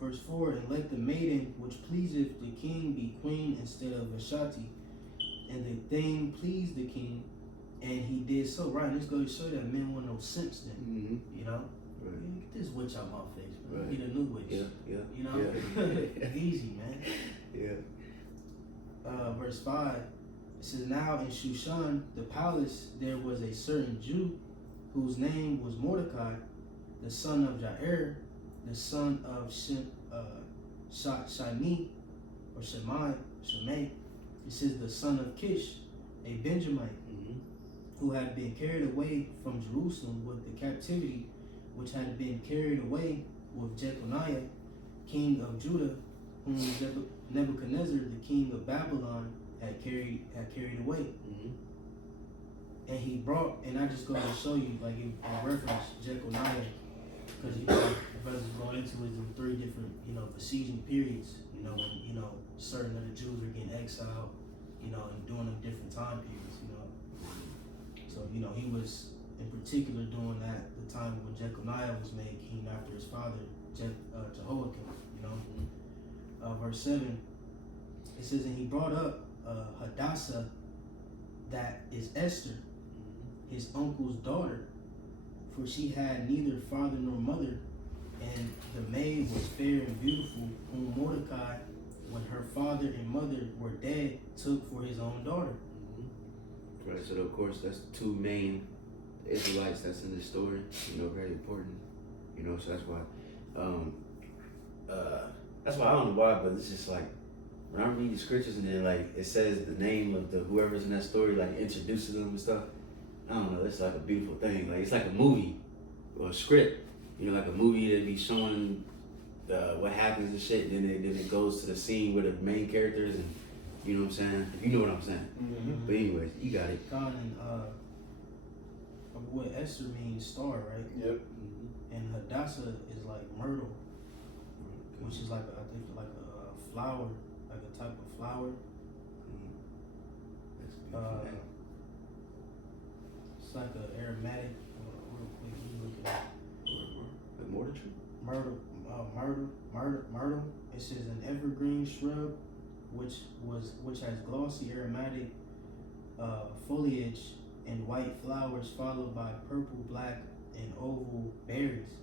verse 4, and let the maiden which pleaseth the king be queen instead of Vashti. And the thing pleased the king, and he did so. Right, and this goes to show that men want no sense then. Mm-hmm. You know? Right. Man, get this witch out my face, man. Right. Get a new witch. Yeah. You know? Easy, man. Yeah. Verse 5, it says, now in Shushan, the palace, there was a certain Jew whose name was Mordecai, the son of Jair, the son of Shani, or Shemai. It says the son of Kish, a Benjamite, who had been carried away from Jerusalem with the captivity, which had been carried away with Jeconiah, king of Judah, whom Nebuchadnezzar, the king of Babylon, had carried away. And he brought, and I just go to show you, like in reference Jeconiah, because you know, the brothers going into it in 3 different, you know, besieging periods, you know, when, you know, certain of the Jews were getting exiled, you know, and during them different time periods, you know. So, you know, he was in particular doing that the time when Jeconiah was made king after his father, Jehoiakim, you know. Verse 7, it says, and he brought up Hadassah, that is Esther, his uncle's daughter, for she had neither father nor mother, and the maid was fair and beautiful, whom Mordecai, when her father and mother were dead, took for his own daughter. Right, so of course that's 2 main Israelites that's in this story, you know, very important, you know, so that's why, I don't know why, but it's just like, when I read the scriptures and then like, it says the name of the whoever's in that story, like introduces them and stuff, I don't know, it's like a beautiful thing, like it's like a movie, or a script, you know, like a movie that be showing what happens and shit, then it goes to the scene with the main characters, and you know what I'm saying, you know what I'm saying. But anyways, you got it. Khan and what Esther means star, right? Yep. And Hadassah is like myrtle, which is like I think like a flower, like a type of flower. That's beautiful. It's like an aromatic. Real quick, let me look at Like mortar tree? myrtle. It says an evergreen shrub, which has glossy aromatic foliage and white flowers, followed by purple, black, and oval berries.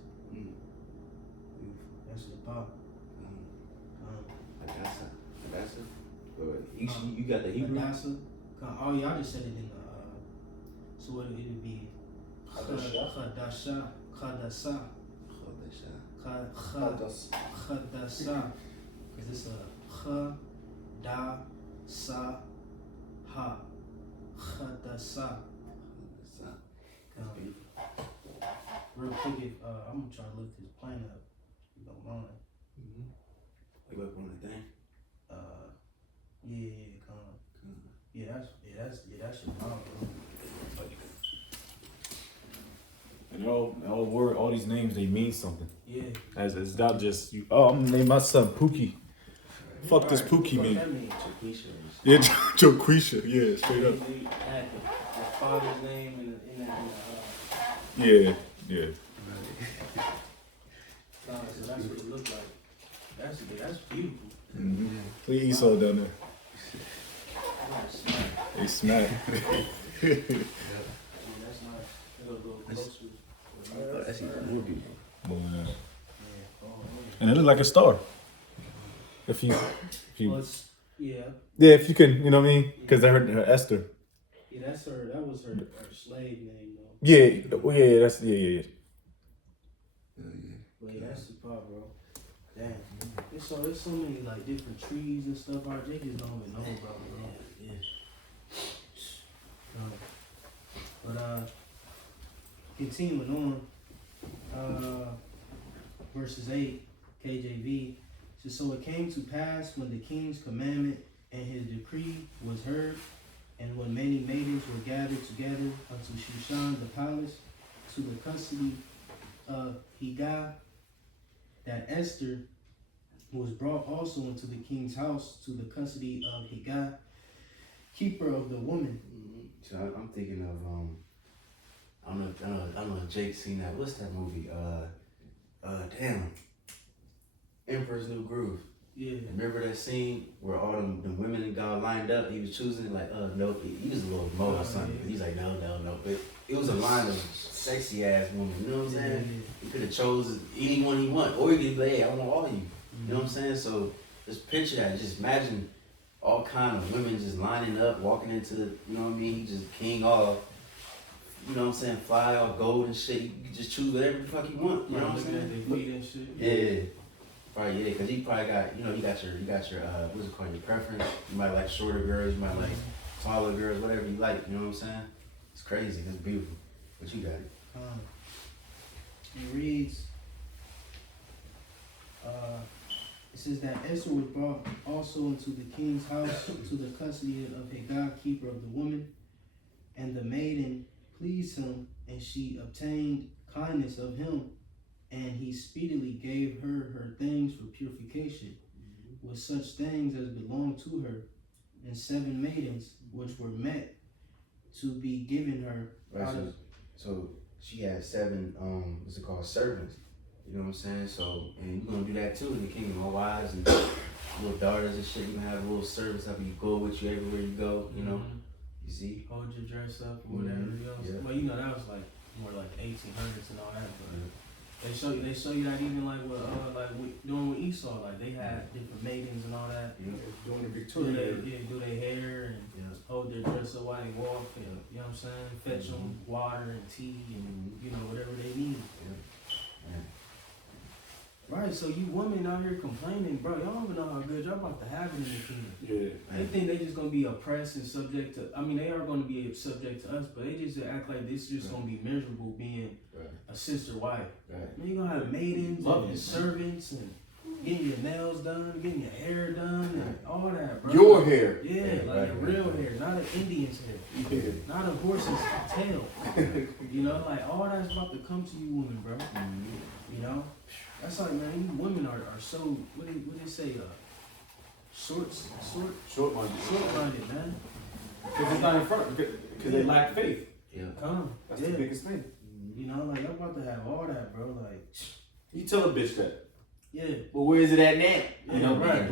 That's the pop. Hadassah. You got the Hebrew? Hadassah. Oh yeah, I just said it in the. So what it would be? Chadasha. Because it's a Chadasa ha. Chadasa. Real quick, if I'm gonna try to lift this plane up. If you don't mind. Like up on the thing? Yeah, that's your mom, bro. And all all these names, they mean something. Yeah. As it's not just you. Oh, I'm gonna name my son Pookie. Fuck this Pookie What mean. that mean? Yeah, Joquisha. Yeah, straight up. They had the father's name in Yeah, yeah. so that's what it looked like. That's beautiful. Mm-hmm. Look at Esau down there. That's smart. They smack. Yeah, that's nice. It'll go closer. That's even more beautiful. Boy, Yeah. Oh, and it looked like a star. If you, well, yeah. yeah, if you can, you know what I mean? Because I heard her Esther. Yeah, that's her. That was her slave name, though. Yeah, well, yeah, that's yeah. But yeah, that's the part, bro. Damn. There's so many like different trees and stuff out there. They just don't even know about, bro. Yeah. But continuing on, verses 8, KJV. So it came to pass when the king's commandment and his decree was heard, and when many maidens were gathered together unto Shushan the palace, to the custody of Hegah, that Esther was brought also into the king's house to the custody of Hegah, keeper of the woman. So I'm thinking of I don't know if Jake's seen that. What's that movie? Damn. Emperor's New Groove. Yeah. Remember that scene where all them women and God lined up? He was choosing like, nope. He was a little mo or something. Yeah. He's like, no. But it was a line of sexy ass women. You know what I'm saying? Yeah. He could have chose anyone he want, or he could be like, hey, I want all of you. You know what I'm saying? So just picture that. Just imagine all kind of women just lining up, walking into the, you know what I mean? He just king off. You know what I'm saying? Fly all gold and shit. You can just choose whatever the fuck you want. You know what I'm Looking at saying? their feet and shit. Yeah. Probably, yeah, because he probably got, you got your, what's it called, your preference. You might like shorter girls, you might like taller girls, whatever you like, you know what I'm saying? It's crazy, it's beautiful. But you got it. It reads, it says that Esther was brought also into the king's house to the custody of Hegah, keeper of the woman, and the maiden pleased him, and she obtained kindness of him, and he speedily gave her things for purification, with such things as belonged to her, and 7 maidens which were met to be given her. Right, so she had 7, what's it called, servants. You know what I'm saying? So, and you're gonna do that too in the kingdom. All wives and little daughters and shit. You can have little servants that you go with you everywhere you go. You know, you see. Hold your dress up or whatever else. Yeah. Well, that was like more like 1800s and all that, but. They show you that even like doing with Esau, like they had different maidens and all that. Doing the Victoria. Do their hair and hold their dress up while they walk, and you know what I'm saying? Fetch them water and tea and whatever they need. Right, so you women out here complaining, bro, y'all don't even know how good y'all about to have it in the kingdom. Yeah. They think they just gonna be oppressed and subject to, they are gonna be subject to us, but they just act like this just gonna be miserable being a sister wife. Right. Man, you gonna have maidens and servants and getting your nails done, getting your hair done, and all that, bro. Your hair. Yeah, like your real hair, not an Indian's hair. Yeah. Not a horse's tail. Like all that's about to come to you women, bro. You know? That's like, man, you women are so, what they say, short-minded, man. Because it's not in front. Because they lack faith. Yeah. That's the biggest thing. Like, I'm about to have all that, bro. Like, You tell a bitch that. yeah. Well, where is it at now? Yeah, right.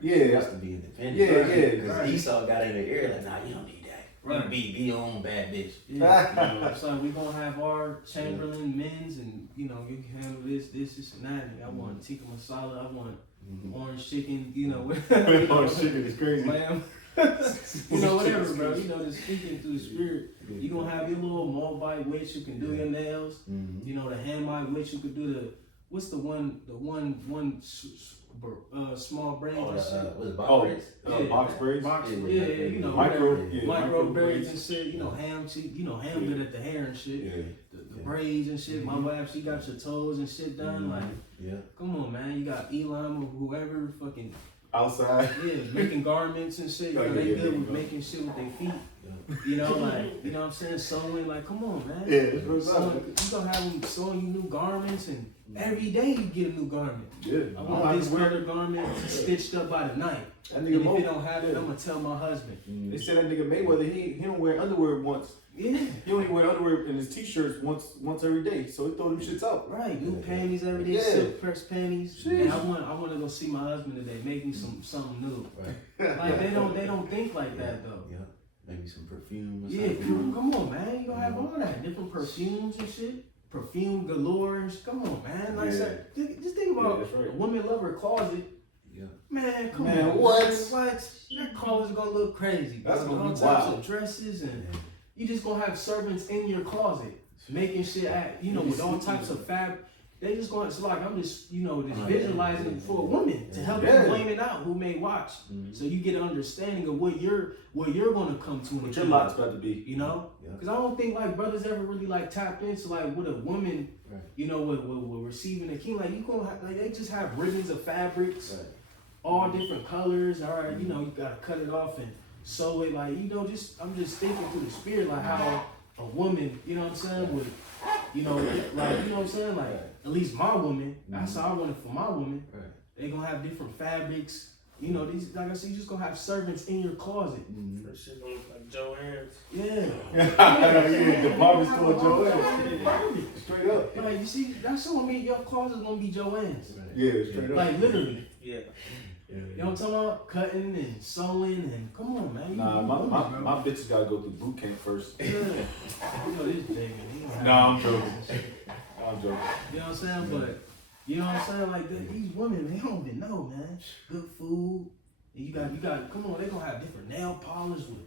He wants to be independent. Yeah. Because Esau got in the ear like, nah, you don't need that. Right. Be your own bad bitch. Yeah. So we gonna have our Chamberlain men's, and you can handle this, and that. And I want tikka masala. I want orange chicken. Orange chicken is crazy. Lamb. Whatever, bro. Just speaking through the spirit. You gonna have your little Moabite witch who can do your nails. The Hamite witch who could do what's the one small braids and shit. Was it box braids? Box braids. Micro braids and shit. Ham Ham good at the hair and shit. Yeah. The braids and shit. My wife, she got your toes and shit done. Like, come on, man. You got Elam or whoever fucking Outside. making garments and shit. They good with making shit with their feet. You know, like, you know what I'm saying? Sewing, like, come on, man. Yeah, it's real You gonna have them sewing you new garments, and every day you get a new garment. Yeah. I want this color garment stitched up by the night. That And nigga if Mo, it don't have it, I'm gonna tell my husband. they said that nigga Mayweather, he don't wear underwear once. Yeah. He only wear underwear in his t-shirts once every day. So he throw them shits out. Right, new panties every day, Yeah. silk pressed panties. Sheesh. And I want to go see my husband today. Make me something new. Right. Like they don't think like that though. Yeah. Maybe some perfume or Yeah, something. come on, man. You gonna have all that different perfumes and shit. Perfume galore. And come on, man. Like I said, just think about Yeah, that's right. a woman love her closet. Yeah. Man, come Man, on. what? Man. What? That closet's gonna look crazy. That's bro. gonna All be types wild. of dresses and you just gonna have servants in your closet making shit at with all types of fabric. They just going. It's like I'm just just visualizing for a woman to help Yeah. you women out who may watch, so you get an understanding of what you're gonna come to. What your lot's about to be. You know, Yeah. because I don't think like brothers ever really like tapped into like what a woman, Right. with receiving a king. Like you gonna have, like they just have ribbons of fabrics, Right. all different colors. All right, you gotta cut it off and sew it. Like I'm just thinking through the spirit like how a woman, you know what I'm saying, would, like you know what I'm saying, like at least my woman. That's how I want it for my woman. Right. They gonna have different fabrics. These, like I said, you just gonna have servants in your closet. That shit gonna look like Joanne's. Yeah. The department store Joanne. Joanne's. Straight up. Like you see, that's showing me your closet's gonna be Joanne's. Yeah, straight up. Like literally. Yeah. You know what I'm talking about? Cutting and sewing and come on, man. Nah, my bitches gotta go through boot camp first. Yeah. You know this Jamie. Nah, I'm joking. I'm joking. You know what I'm saying? But you know what I'm saying? Like these women, they don't even know, man. Good food. And you got. Come on, they gonna have different nail polish with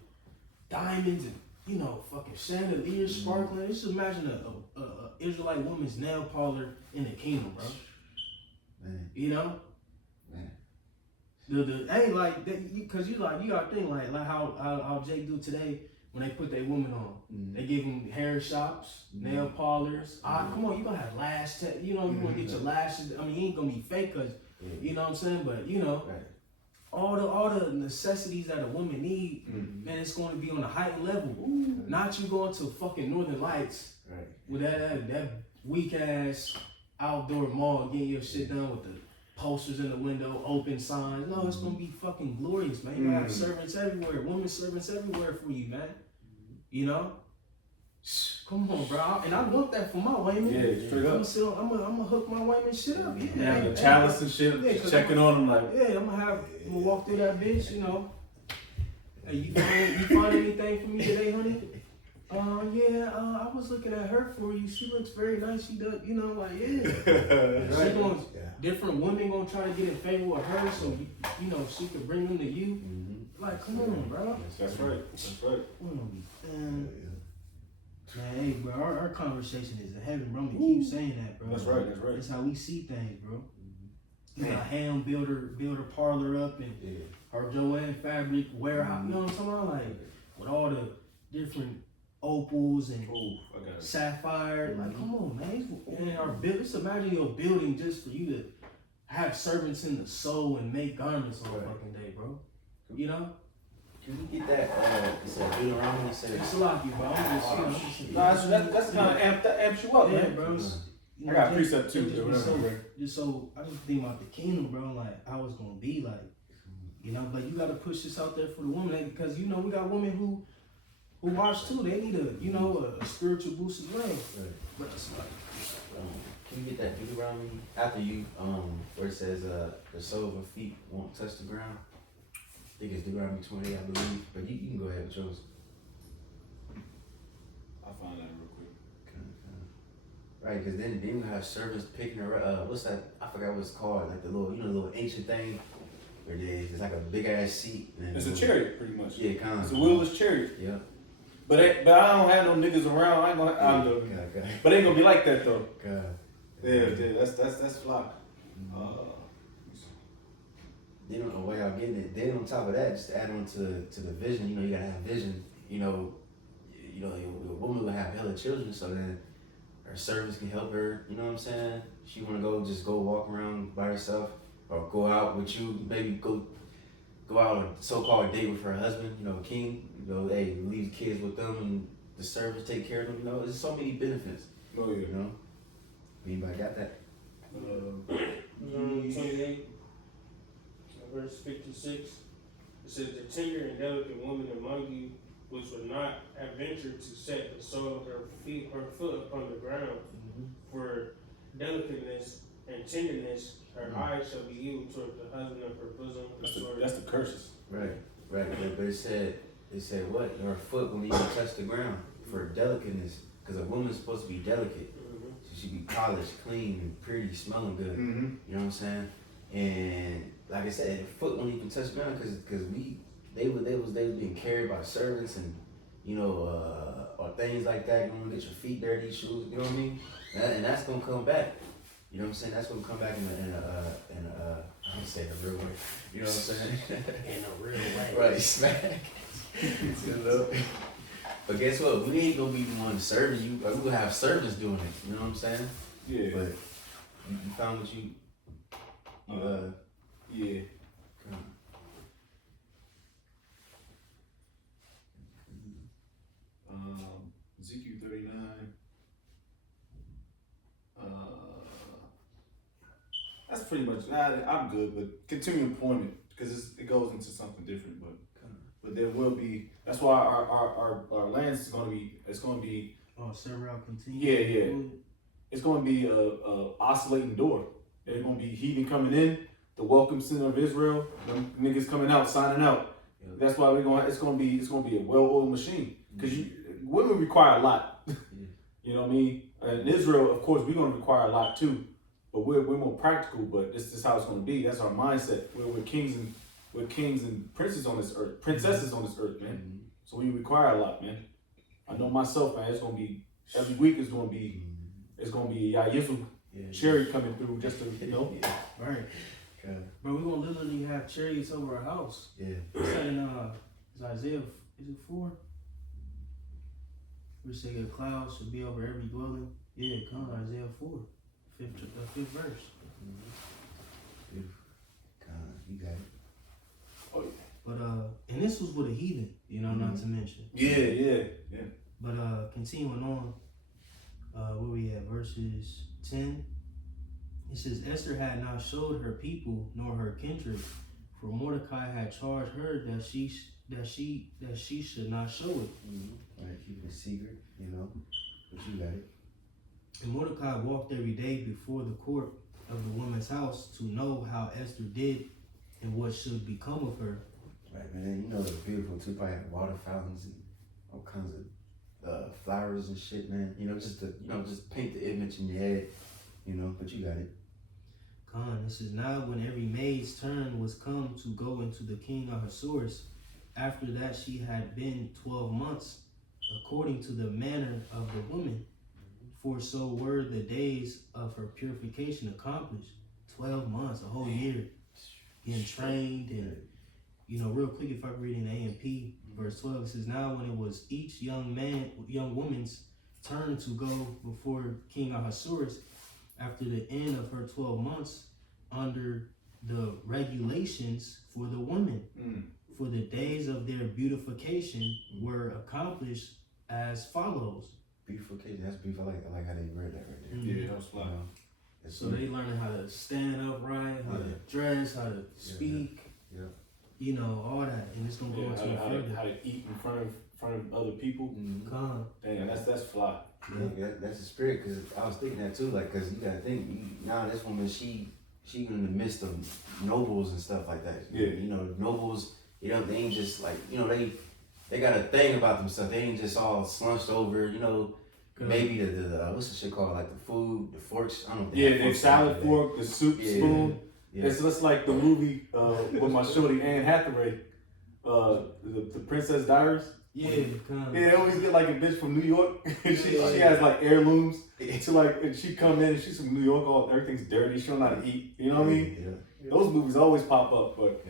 diamonds and fucking chandeliers sparkling. Just imagine a Israelite woman's nail parlor in the kingdom, bro. Man. You know. Man. The ain't like that because you gotta think like how Jake do today when they put their women on. They give them hair shops, nail parlors. Come on, you gonna have lash tech. You wanna get your lashes. I mean, you ain't gonna be fake cause you know what I'm saying. But Right. all the necessities that a woman need, man, it's going to be on a heightened level. Not you going to fucking Northern Lights Right. with that weak ass outdoor mall getting your shit done with the posters in the window, open signs. No, it's gonna be fucking glorious, man. You gonna have servants everywhere, women servants everywhere for you, man. You know? Come on, bro. And I want that for my women. Yeah, straight up. I'm gonna hook my women shit up. Yeah, Yeah, the chalice and shit, Yeah, 'cause checking on them like. yeah, I'm gonna walk through that bitch, Hey, you find anything for me today, honey? I was looking at her for you. She looks very nice. She does, She gonna, different women gonna try to get in favor with her, so she could bring them to you. Like, come on, bro. That's right. That's right. Man, hey, bro, our conversation is in heaven, bro. We keep saying that, bro. That's right. That's right. That's how we see things, bro. You got Ham build her parlor up and her Joanne fabric warehouse. You know what I'm talking about? Like with all the different opals and I got it. sapphire. Like, come on, man. And our just imagine your building just for you to have servants in the soul and make garments on a fucking day, bro. You know? Can we get that? It's a Deuteronomy says. It's a lot, bro. I'm just Nah, that's kind of amps you up, yeah, man. bro. I got a precept too. Just, Whatever, bro. just so I just think about the kingdom, bro. Like how it's gonna be, like but you gotta push this out there for the women, like, because we got women who watch too. They need a spiritual boost as well. Right. But it's like, Can you get that Deuteronomy after you where it says the sole of her feet won't touch the ground? I think it's Deuteronomy 20, I believe. But you can go ahead with yours. I'll find that real quick. Right, because then you have servants picking her up. What's that? I forgot what it's called. Like the little ancient thing where it's like a big ass seat. And It's a chariot, pretty much. Yeah, kind of. It's a wheelless chariot. Yeah. But I don't have no niggas around. I know. God. But it ain't gonna be like that though. God. Yeah, that's fly. Then on the way I'm getting it. Then on top of that, just to add on to the vision. You gotta have vision. Your woman will have hella children, so then her servants can help her. You know what I'm saying? She wanna go walk around by herself, or go out with you. Maybe go go out on a so-called date with her husband, you know, king, you know, hey, leave the kids with them and the servants take care of them, you know, there's so many benefits, Oh yeah. you know. Anybody got that? 28, verse 56. It says, the tender and delicate woman among you, which would not have ventured to set the sole of her foot upon the ground, for delicateness and tenderness, her eyes shall be evil toward the husband of her bosom. That's the curses. Right. But it said what? Her foot won't even touch the ground for delicateness, because a woman's supposed to be delicate. She should be polished, clean, and pretty, smelling good. Mm-hmm. You know what I'm saying? And like I said, the foot won't even touch the ground because they was being carried by servants and you know or things like that. You don't get your feet dirty, shoes. You know what I mean? And that's gonna come back. You know what I'm saying? That's gonna come back in a I don't say it a real way. You know what I'm saying? In a real way. Right, smack. You know? But guess what? We ain't gonna be the one serving you. Like, we gonna have servants doing it. You know what I'm saying? Yeah. But you found what you. Yeah. Ezekiel 39. That's pretty much. I'm good, but continue employment because it goes into something different. But there will be. That's why our land is going to be. It's going to be. Oh, several continue. Yeah. It's going to be a oscillating door. There's going to be heathen coming in, the welcome center of Israel. Them niggas coming out, signing out. Yeah. That's why it's going to be a well-oiled machine because women require a lot. You know what I mean? In Israel, of course, we're going to require a lot too, but we're more practical. But this is how it's going to be. That's our mindset. We're kings and princes on this earth, princesses on this earth, man. So we require a lot, man. I know myself, man. It's going to be every week. It's going to be Yayizu cherry coming through just to Right. Bro, we gonna literally have chariots over our house. Yeah. It's in it's Isaiah, is it 4? We say a cloud should be over every dwelling. Yeah, come on, Isaiah 4, fifth verse. You got it. Oh, yeah. But and this was with a heathen, you know, not to mention. Yeah. But continuing on, where we at, verses 10. It says, Esther had not showed her people nor her kindred, for Mordecai had charged her that she should not show it. Right, keep it secret, you know. But you got it. And Mordecai walked every day before the court of the woman's house to know how Esther did and what should become of her. Right, man. You know it's beautiful too. Probably have water fountains and all kinds of flowers and shit, man. You know, just paint the image in your head. You know, but you got it. It says, now when every maid's turn was come to go into the king Ahasuerus, after that she had been 12 months, according to the manner of the woman, for so were the days of her purification accomplished. 12 months, a whole year, being trained. And, you know, real quick, if I read in A&P, verse 12, it says, now when it was each young woman's turn to go before King Ahasuerus, after the end of her 12 months, under the regulations for the women, for the days of their beautification were accomplished as follows. Beautification, that's beautiful. I like how they read that right there. Yeah, that was fly. So they learning how to stand upright, how to dress, how to speak, you know, all that, and it's gonna go into how to eat in front of other people. Dang, that's fly. Yeah, that's the spirit. Cause I was thinking that too. Like, cause you gotta think now this woman, she in the midst of nobles and stuff like that. Yeah. You know, nobles. You know, they ain't just like, you know, they got a thing about themselves. They ain't just all slunched over. You know, maybe the what's the shit called? Like the food, the forks. I don't know. The salad fork, the soup spoon. Yeah. It's just like the movie with my shorty Anne Hathaway, the Princess Diaries. Yeah, they always get like a bitch from New York. she has like heirlooms. So like, and she come in and she's from New York. Everything's dirty. She don't know how to eat. You know what I mean? Yeah. Those movies always pop up, but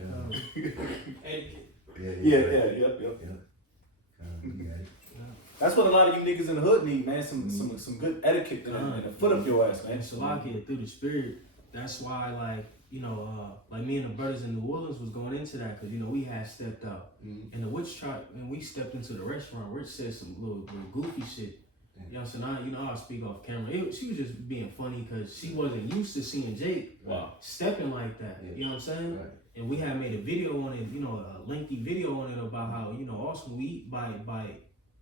That's what a lot of you niggas in the hood need, man. Some good etiquette and a foot up your ass, man. So I get through the spirit. That's why, like, like me and the brothers in New Orleans was going into that because we had stepped out, and the witch tried, and we stepped into the restaurant. Rich said some little goofy shit. You know what I'm saying? I'll speak off camera. She was just being funny because she wasn't used to seeing Jake stepping like that. Yeah. You know what I'm saying? Right. And we had made a video on it, a lengthy video on it about how, also we by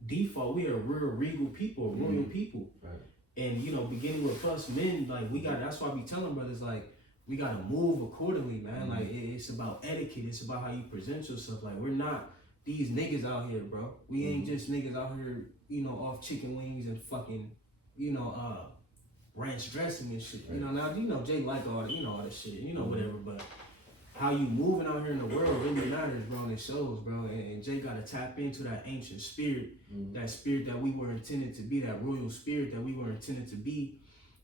default, we are real regal people, royal people. Right. And, beginning with us men, like that's why I be telling brothers, like, we gotta move accordingly, man. Like, it's about etiquette. It's about how you present yourself. Like, we're not these niggas out here, bro. We ain't just niggas out here, off chicken wings and fucking, ranch dressing and shit. Right. Now, Jay like all, all that shit, whatever, but how you moving out here in the world really matters, bro, and it shows, bro. And Jay gotta tap into that ancient spirit, that spirit that we were intended to be, that royal spirit that we were intended to be,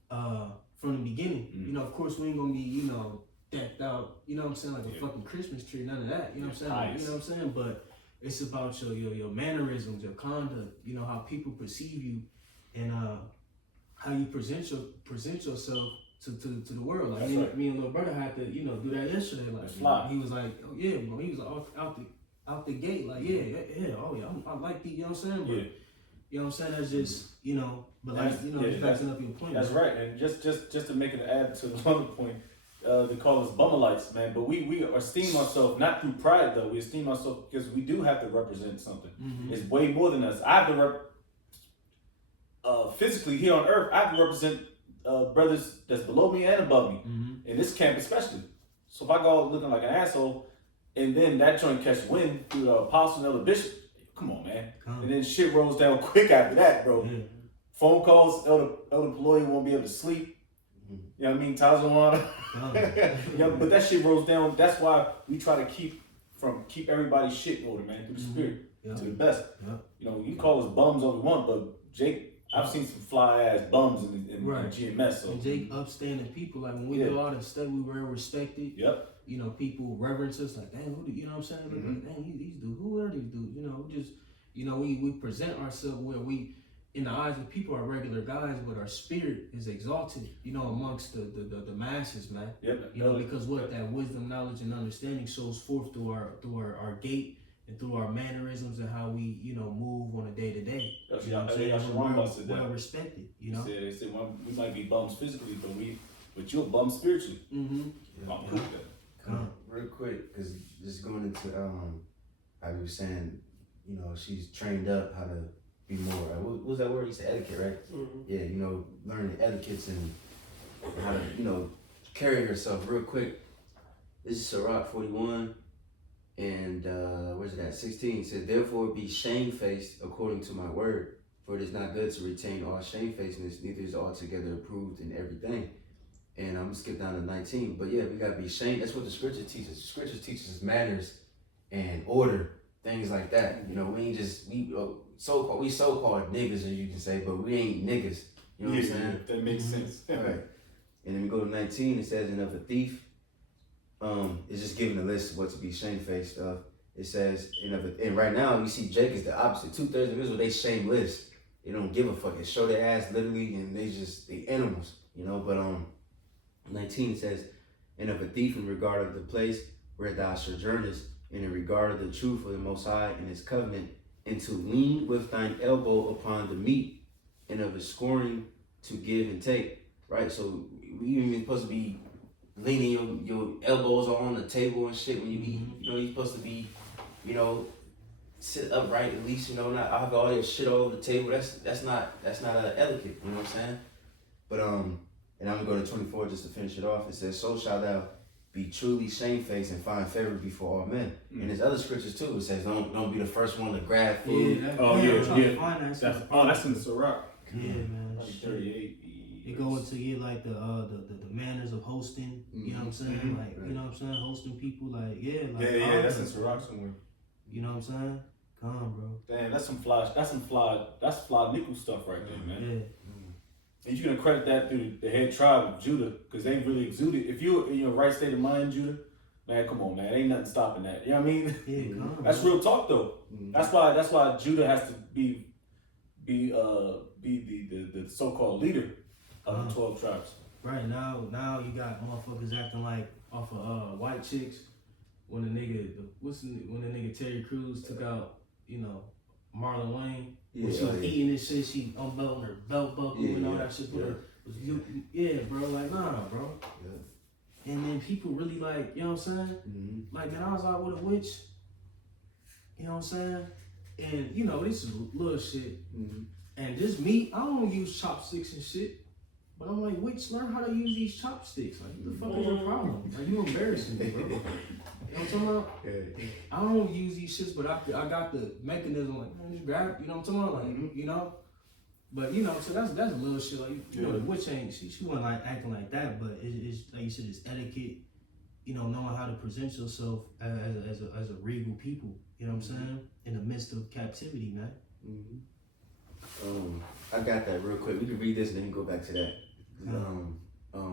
from the beginning. Of course, we ain't gonna be, decked out, what I'm saying, like a fucking Christmas tree, none of that, you know what I'm saying? Like, you know what I'm saying? But it's about your mannerisms, your conduct, how people perceive you, and how you present yourself to the world. Like me and little brother had to, do that yesterday. Like he was like, oh yeah, bro. He was out the gate, like oh yeah, I like the, you know what I'm saying? But you know what I'm saying? That's just, but like, just backing up your point. That's right. And just to make it add to the other point, they call us bummerlights, man. But we esteem ourselves not through pride though. We esteem ourselves because we do have to represent something. It's way more than us. I have to physically here on earth. I have to represent brothers that's below me and above me in this camp especially. So if I go looking like an asshole, and then that joint catch wind through the apostle and the bishop, come on, man. And then shit rolls down quick after that, bro. Phone calls, Elder Peloy won't be able to sleep. You know what I mean? Tazawana. But that shit rolls down. That's why we try to keep everybody's shit in order, man, through the spirit to the best. You can call us bums all we want, but Jake, I've seen some fly ass bums in GMS. So. And Jake upstanding people, like when we go out and study, we were respected. Yep. People reverence us, like, damn, you know what I'm saying? Like, dang, these dudes, who are these dudes? We present ourselves where we, in the eyes of people, are regular guys, but our spirit is exalted, amongst the masses, man. Yep. Because that wisdom, knowledge, and understanding shows forth through our gait and through our mannerisms and how we, move on a day to day. You know what I'm saying? We're well respected, They said we might be bums physically, but you're a bum spiritually. Real quick, because just going into how you were saying, she's trained up how to be more. What was that word? You said etiquette, right? Yeah, learning etiquettes and how to, carry herself. Real quick, this is Sirach 41, and where's it at? 16. It says, "Therefore be shamefaced according to my word, for it is not good to retain all shamefacedness, neither is altogether approved in everything." And I'm gonna skip down to 19. But yeah, we gotta be shamed. That's what the scripture teaches. The scripture teaches us manners and order, things like that. We ain't just we so-called niggas, as you can say, but we ain't niggas. You know what I'm saying? That makes sense. All right. And then we go to 19. It says, "And of a thief," it's just giving a list of what to be shamefaced of. It says, and right now you see Jake is the opposite. 2/3 of Israel, they shameless. They don't give a fuck. They show their ass literally, and they animals. But 19 says, "And of a thief in regard of the place where thou sojournest, and in regard of the truth of the Most High and his covenant, and to lean with thine elbow upon the meat, and of a scoring to give and take." Right? So we even supposed to be leaning your elbows on the table and shit when you eat. You're supposed to be, sit upright at least, not have all your shit all over the table. That's not etiquette, you know what I'm saying? But and I'm gonna go to 24 just to finish it off. It says, "So shalt thou be truly shamefaced and find favor before all men." And there's other scriptures too. It says, "Don't be the first one to grab food." That's in the Sirach. Yeah, man. 38. It go into like the manners of hosting. You know what I'm saying? Like you know what I'm saying? Hosting people, like that's in Sirach somewhere. You know what I'm saying? Come on, bro. Damn, that's fly nickel stuff right there, man. Yeah. And you can credit that through the head tribe of Judah, because they really exuded. If you're in your right state of mind, Judah, man, come on, man, ain't nothing stopping that. You know what I mean? Yeah, come on. That's real talk, though. That's why Judah has to be the so-called leader of the 12 tribes. Right now you got motherfuckers acting like off of White Chicks when the nigga Terry Crews took out, Marlon Wayne. When she was eating this shit, she unbelting her belt buckle and all that shit. Bro, like, nah, bro. Yeah. And then people really like, you know what I'm saying? Mm-hmm. Like, man, I was out with a witch. You know what I'm saying? And, this is little shit. Mm-hmm. And just me, I don't use chopsticks and shit. But I'm like, witch, learn how to use these chopsticks. Like, what the fuck is your problem? Like, you embarrassing me, bro. You know what I'm talking about? Yeah. I don't use these shits, but I got the mechanism, like, man, just grab it. You know what I'm talking about? Like, But, so that's a little shit. Like, the witch ain't, she wasn't like acting like that, but it's like you said, it's etiquette, knowing how to present yourself as a regal people. You know what I'm saying? In the midst of captivity, man. I got that real quick. We can read this and then go back to that.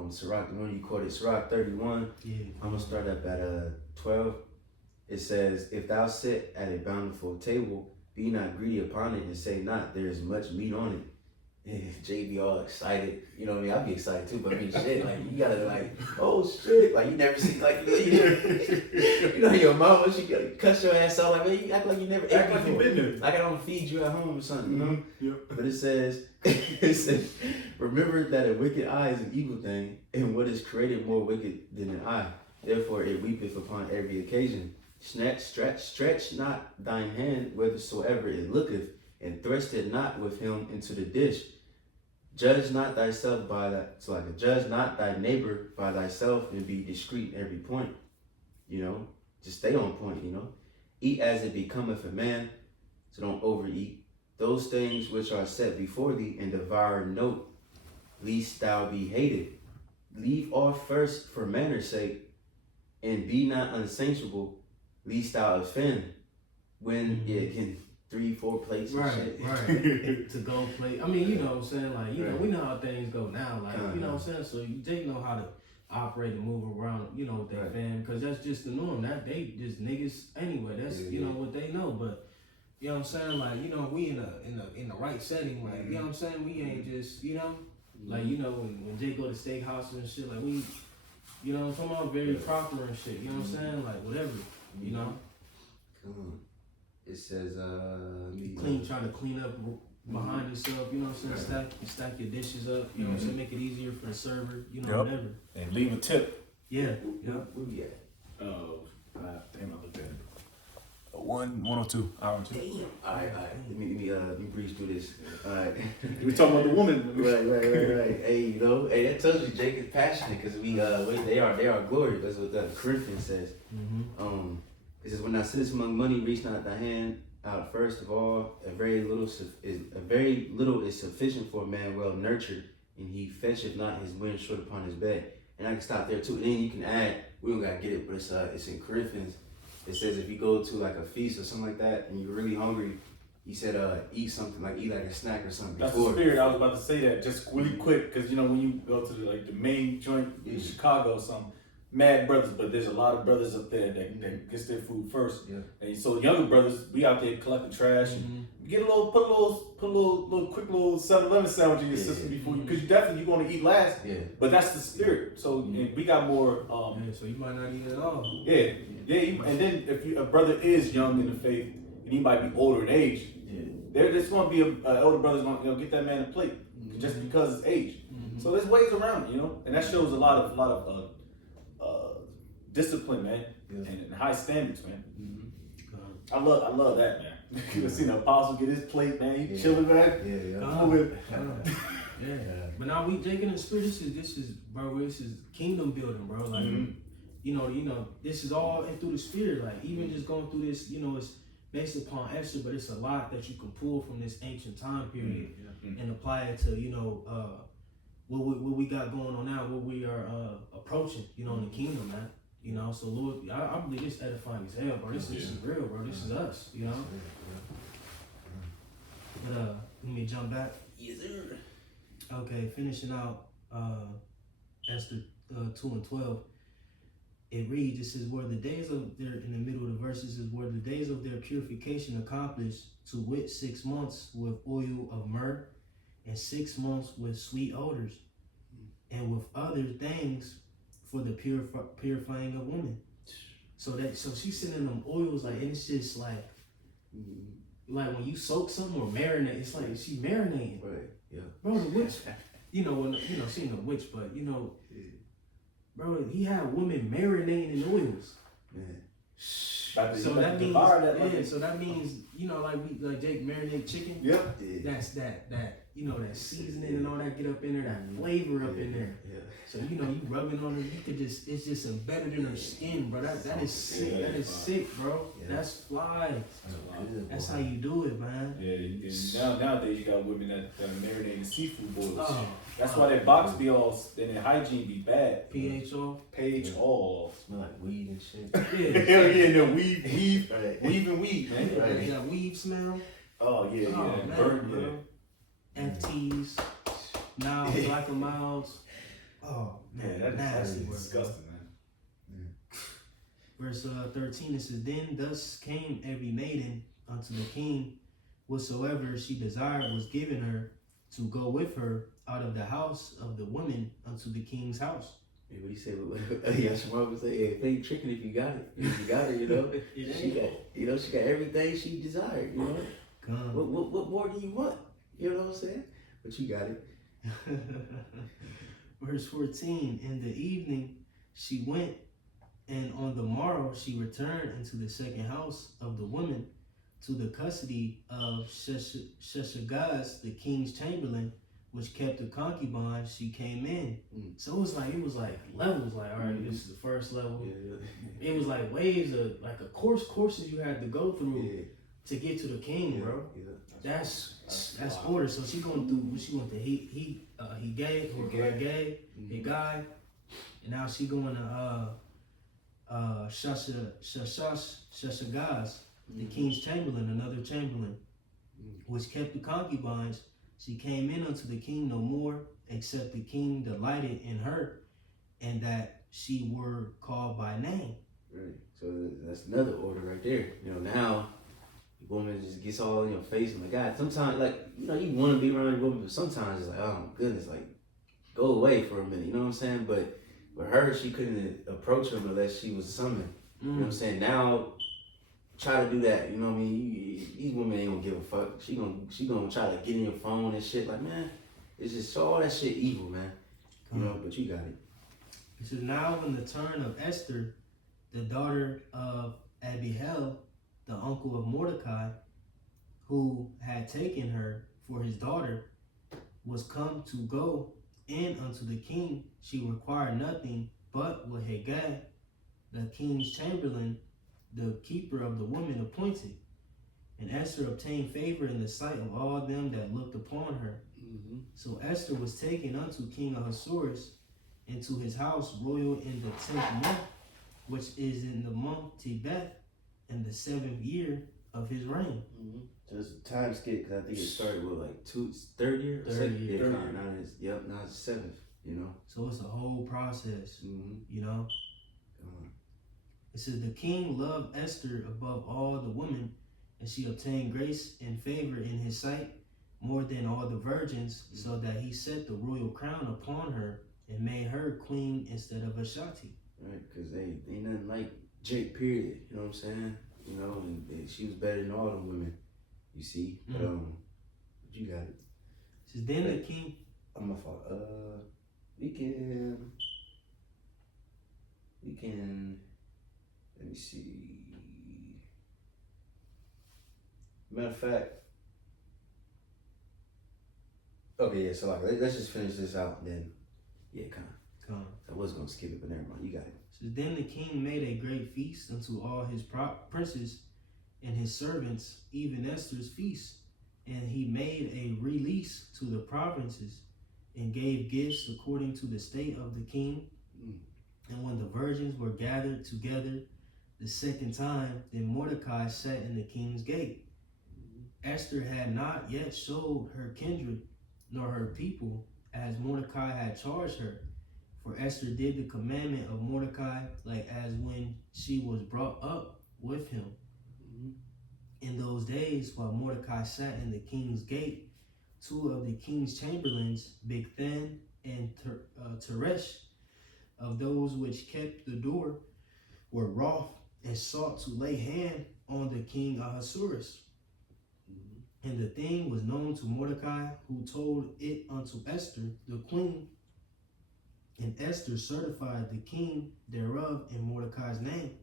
Sirach, the one you quoted, Sirach 31. Yeah. I'm gonna start up at 12. It says, "If thou sit at a bountiful table, be not greedy upon it, and say not, there is much meat on it." JB all excited, you know what I mean? I'd be excited too, but I mean, shit, like, you gotta, like, oh shit, like, you never see, like, your mama, she cuss your ass out, like, man, you act like you never ate before. You been there. Like, I don't feed you at home or something, you know? Yep. But it says, remember that a wicked eye is an evil thing, and what is created more wicked than an eye. Therefore, it weepeth upon every occasion. Stretch not thine hand whithersoever it looketh, and thrust it not with him into the dish. Judge not thyself by that. So like, judge not thy neighbor by thyself, and be discreet in every point. Just stay on point. Eat as it becometh a man, so don't overeat. Those things which are set before thee, and devour note, lest thou be hated. Leave off first for manners' sake, and be not unsatiable, lest thou offend. When it can 3-4 plates and shit. Right. To go play. I mean, you know what I'm saying? Like, we know how things go now. Like, you know what I'm saying? So they know how to operate and move around, with their fam. Because that's just the norm. They just niggas anyway. That's, what they know. But, you know what I'm saying? Like, we in the right setting. Like, you know what I'm saying? We ain't just, like, when Jay go to steakhouse and shit, like, we, I'm talking about very proper and shit. You know what I'm saying? Like, whatever, Come on. It says, try to clean up behind yourself, you know what I'm saying? Stack your dishes up, you know what I'm saying? Make it easier for the server, whatever. And leave a tip. Yeah. Where we at? Damn, I looked at it. 102. Hour 2. Damn. All right. Let me breeze through this. All right. We talking about the woman. Right. Hey, that tells you Jake is passionate, because they are glory. That's what the Corinthians says. It says, "When thou sittest among money, reach not thy hand out first of all. A very little is sufficient for a man well nurtured, and he fetcheth not his wind short upon his bed." And I can stop there too. And then you can add, we don't gotta get it, but it's in Corinthians. It says if you go to like a feast or something like that, and you're really hungry, he said eat something, like eat like a snack or something. That's the spirit. I was about to say that just really quick, because when you go to the main joint in Chicago or something. Mad brothers, but there's a lot of brothers up there that gets their food first. Yeah. And so younger brothers, we out there collecting trash. And get put a little quick little 7-Eleven sandwich in your system before you, because you want to eat last. Yeah. But that's the spirit. So and we got more. So you might not eat at all. Yeah. And then if a brother is young in the faith and he might be older in age, there's going to be an elder brother's going to get that man a plate just because it's age. So there's ways around it, and that shows a lot of discipline, man, and high standards, man. I love that, man. You can see the apostle get his plate, man. He chilling, man. Yeah. But now we taking the spirit. This is kingdom building, bro. Like, this is all through the spirit. Like, even just going through this, it's based upon Esther, but it's a lot that you can pull from this ancient time period and apply it to, what we got going on now, what we are approaching, in the kingdom, man. So Lord, I believe this edifying as hell, bro. This is real, bro. This is us, But let me jump back. Yes, sir. Okay, finishing out Esther 2:12. It reads, it says, "Where the days of their," in the middle of the verses, is "where the days of their purification accomplished, to wit 6 months with oil of myrrh, and 6 months with sweet odors, and with other things for the purifying of women. So she's sending them oils like, and it's just like when you soak something or marinate, it's like she marinating. Right. Yeah. Bro, the witch, she ain't a witch, but bro, he had women marinating in oils. Man. So that means, so that means, like Jake marinate chicken. Yep. Yeah. That's that that seasoning and all that get up in there, that flavor up in there. Yeah. So you rubbing on it, it's just embedded in her skin, bro. That is sick. That is sick, bro. Yeah. That's fly. That's how you do it, man. Yeah, nowadays you got women that are marinating seafood boils. Oh, That's why their box be all, and their hygiene be bad. pH off. Page all. Smell like weed and shit. Yeah. Hell yeah, no weave, Right. weave and weed, man. Right. That weave smell. Oh yeah, Oh, yeah, man, burn, bro. FTs, now black and milds. Oh man, yeah. That's nasty work, disgusting, man. Verse 13, it says, Then thus came every maiden unto the king, whatsoever she desired was given her, to go with her out of the house of the women unto the king's house. Yeah, what you say? Yeah, Shamar would say, "Hey, it ain't tricking if you got it. If you got it, she got, she got everything she desired. Come. What more do you want? You know what I'm saying? But you got it." Verse 14, in the evening she went, and on the morrow she returned into the second house of the women, to the custody of Sheshagaz, the king's chamberlain, which kept the concubine. She came in. So it was like levels. Like, all right, this is the first level. Yeah. It was like waves of like courses you had to go through to get to the king, bro. Yeah. That's order. So she going through. She went to he gay, and now she going to Sheshagaz, the king's chamberlain, another chamberlain, which kept the concubines. She came in unto the king no more, except the king delighted in her, and that she were called by name. Right. So that's another order right there. Now the woman just gets all in your face. Oh my God. Sometimes, you want to be around your woman, but sometimes it's like, oh my goodness, like, go away for a minute. You know what I'm saying? But with her, she couldn't approach him unless she was summoned. You know what I'm saying? Now, try to do that. You know what I mean? These women ain't gonna give a fuck. She gonna try to get in your phone and shit. Like, man, it's just all that shit evil, man. But you got it. It says, now in the turn of Esther, the daughter of Abihail, the uncle of Mordecai, who had taken her for his daughter, was come to go in unto the king. She required nothing but what Haggai, the king's chamberlain, the keeper of the woman, appointed. And Esther obtained favor in the sight of all them that looked upon her. So Esther was taken unto King Ahasuerus into his house royal in the 10th month, which is in the month Tebeth, in the 7th year of his reign. So it's a time skip because I think it started with third year? Third year. Now it's 7th, So it's a whole process, It says, the king loved Esther above all the women, and she obtained grace and favor in his sight more than all the virgins, so that he set the royal crown upon her and made her queen instead of Vashti. Right, because ain't nothing like Jake, period. You know what I'm saying? And she was better than all them women, you see. But you got it. It says, then the king. I'm gonna fall. We can. Let me see. Matter of fact. Okay, yeah. So let's just finish this out, and then come. I was gonna skip it, but never mind. You got it. It says, then the king made a great feast unto all his princes and his servants, even Esther's feast. And he made a release to the provinces and gave gifts according to the state of the king. And when the virgins were gathered together the second time, then Mordecai sat in the king's gate. Esther had not yet showed her kindred nor her people, as Mordecai had charged her. For Esther did the commandment of Mordecai, like as when she was brought up with him. In those days, while Mordecai sat in the king's gate, two of the king's chamberlains, Bigthan and Teresh, of those which kept the door were wroth and sought to lay hand on the king Ahasuerus. And the thing was known to Mordecai, who told it unto Esther, the queen. And Esther certified the king thereof in Mordecai's name.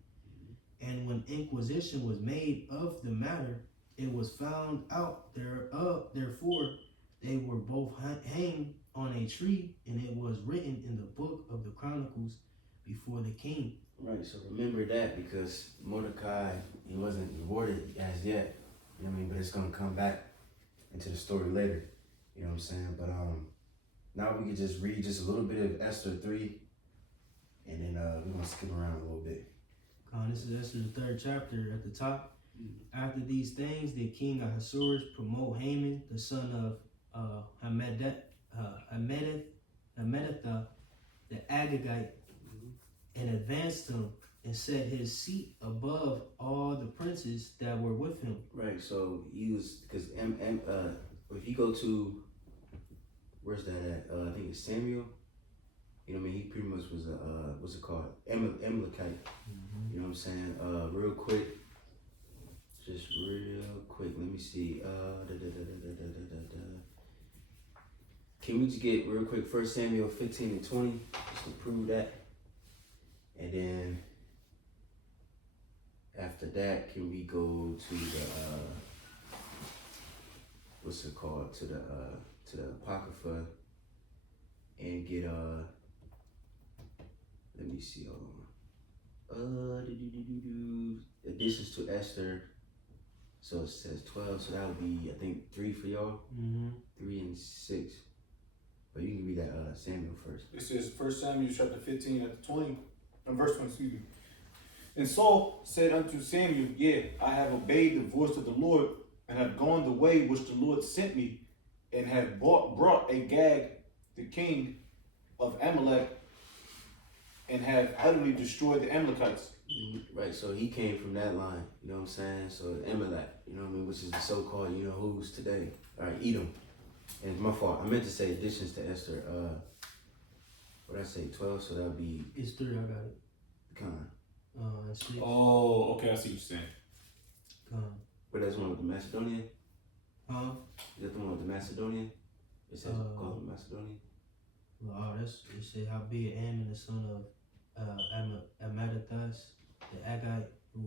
And when inquisition was made of the matter, it was found out thereof. Therefore, they were both hanged on a tree, and it was written in the book of the Chronicles before the king. Right, so remember that, because Mordecai, he wasn't rewarded as yet. You know what I mean? But it's gonna come back into the story later. You know what I'm saying? But now we can just read just a little bit of Esther 3, and then we're gonna skip around a little bit. This is Esther, the 3rd chapter at the top. After these things, did King Ahasuerus promote Haman, the son of Hammedatha, the Agagite, and advanced him and set his seat above all the princes that were with him. Right, so he was, because if you go to, where's that at? I think it's Samuel. You know what I mean? He pretty much was a, what's it called? Amalekite. You know what I'm saying? Real quick. Just real quick. Let me see. Can we just get real quick 1 Samuel 15 and 20 just to prove that? And then after that, can we go to the what's it called? To the Apocrypha and get let me see, additions to Esther. So it says 12, so that would be, I think, 3 for y'all. 3 and 6. But you can read that Samuel first. It says 1 Samuel chapter 15 at the 20, verse 20, excuse me. And Saul said unto Samuel, Yea, I have obeyed the voice of the Lord, and have gone the way which the Lord sent me, and have brought Agag, the king of Amalek, and have utterly destroyed the Amalekites. Right, so he came from that line, you know what I'm saying? So Amalek, you know what I mean, which is the so-called, you know who's today. All right, Edom. And it's my fault. I meant to say additions to Esther. What did I say? 12. So that would be. It's 3. I got it. Con. 6. Oh, okay, I see what you're saying. But that's one with the Macedonian. Is that the one with the Macedonian? It says called the Macedonian. Well, it said how big Ammon, the son of Amadathas, the Agite, who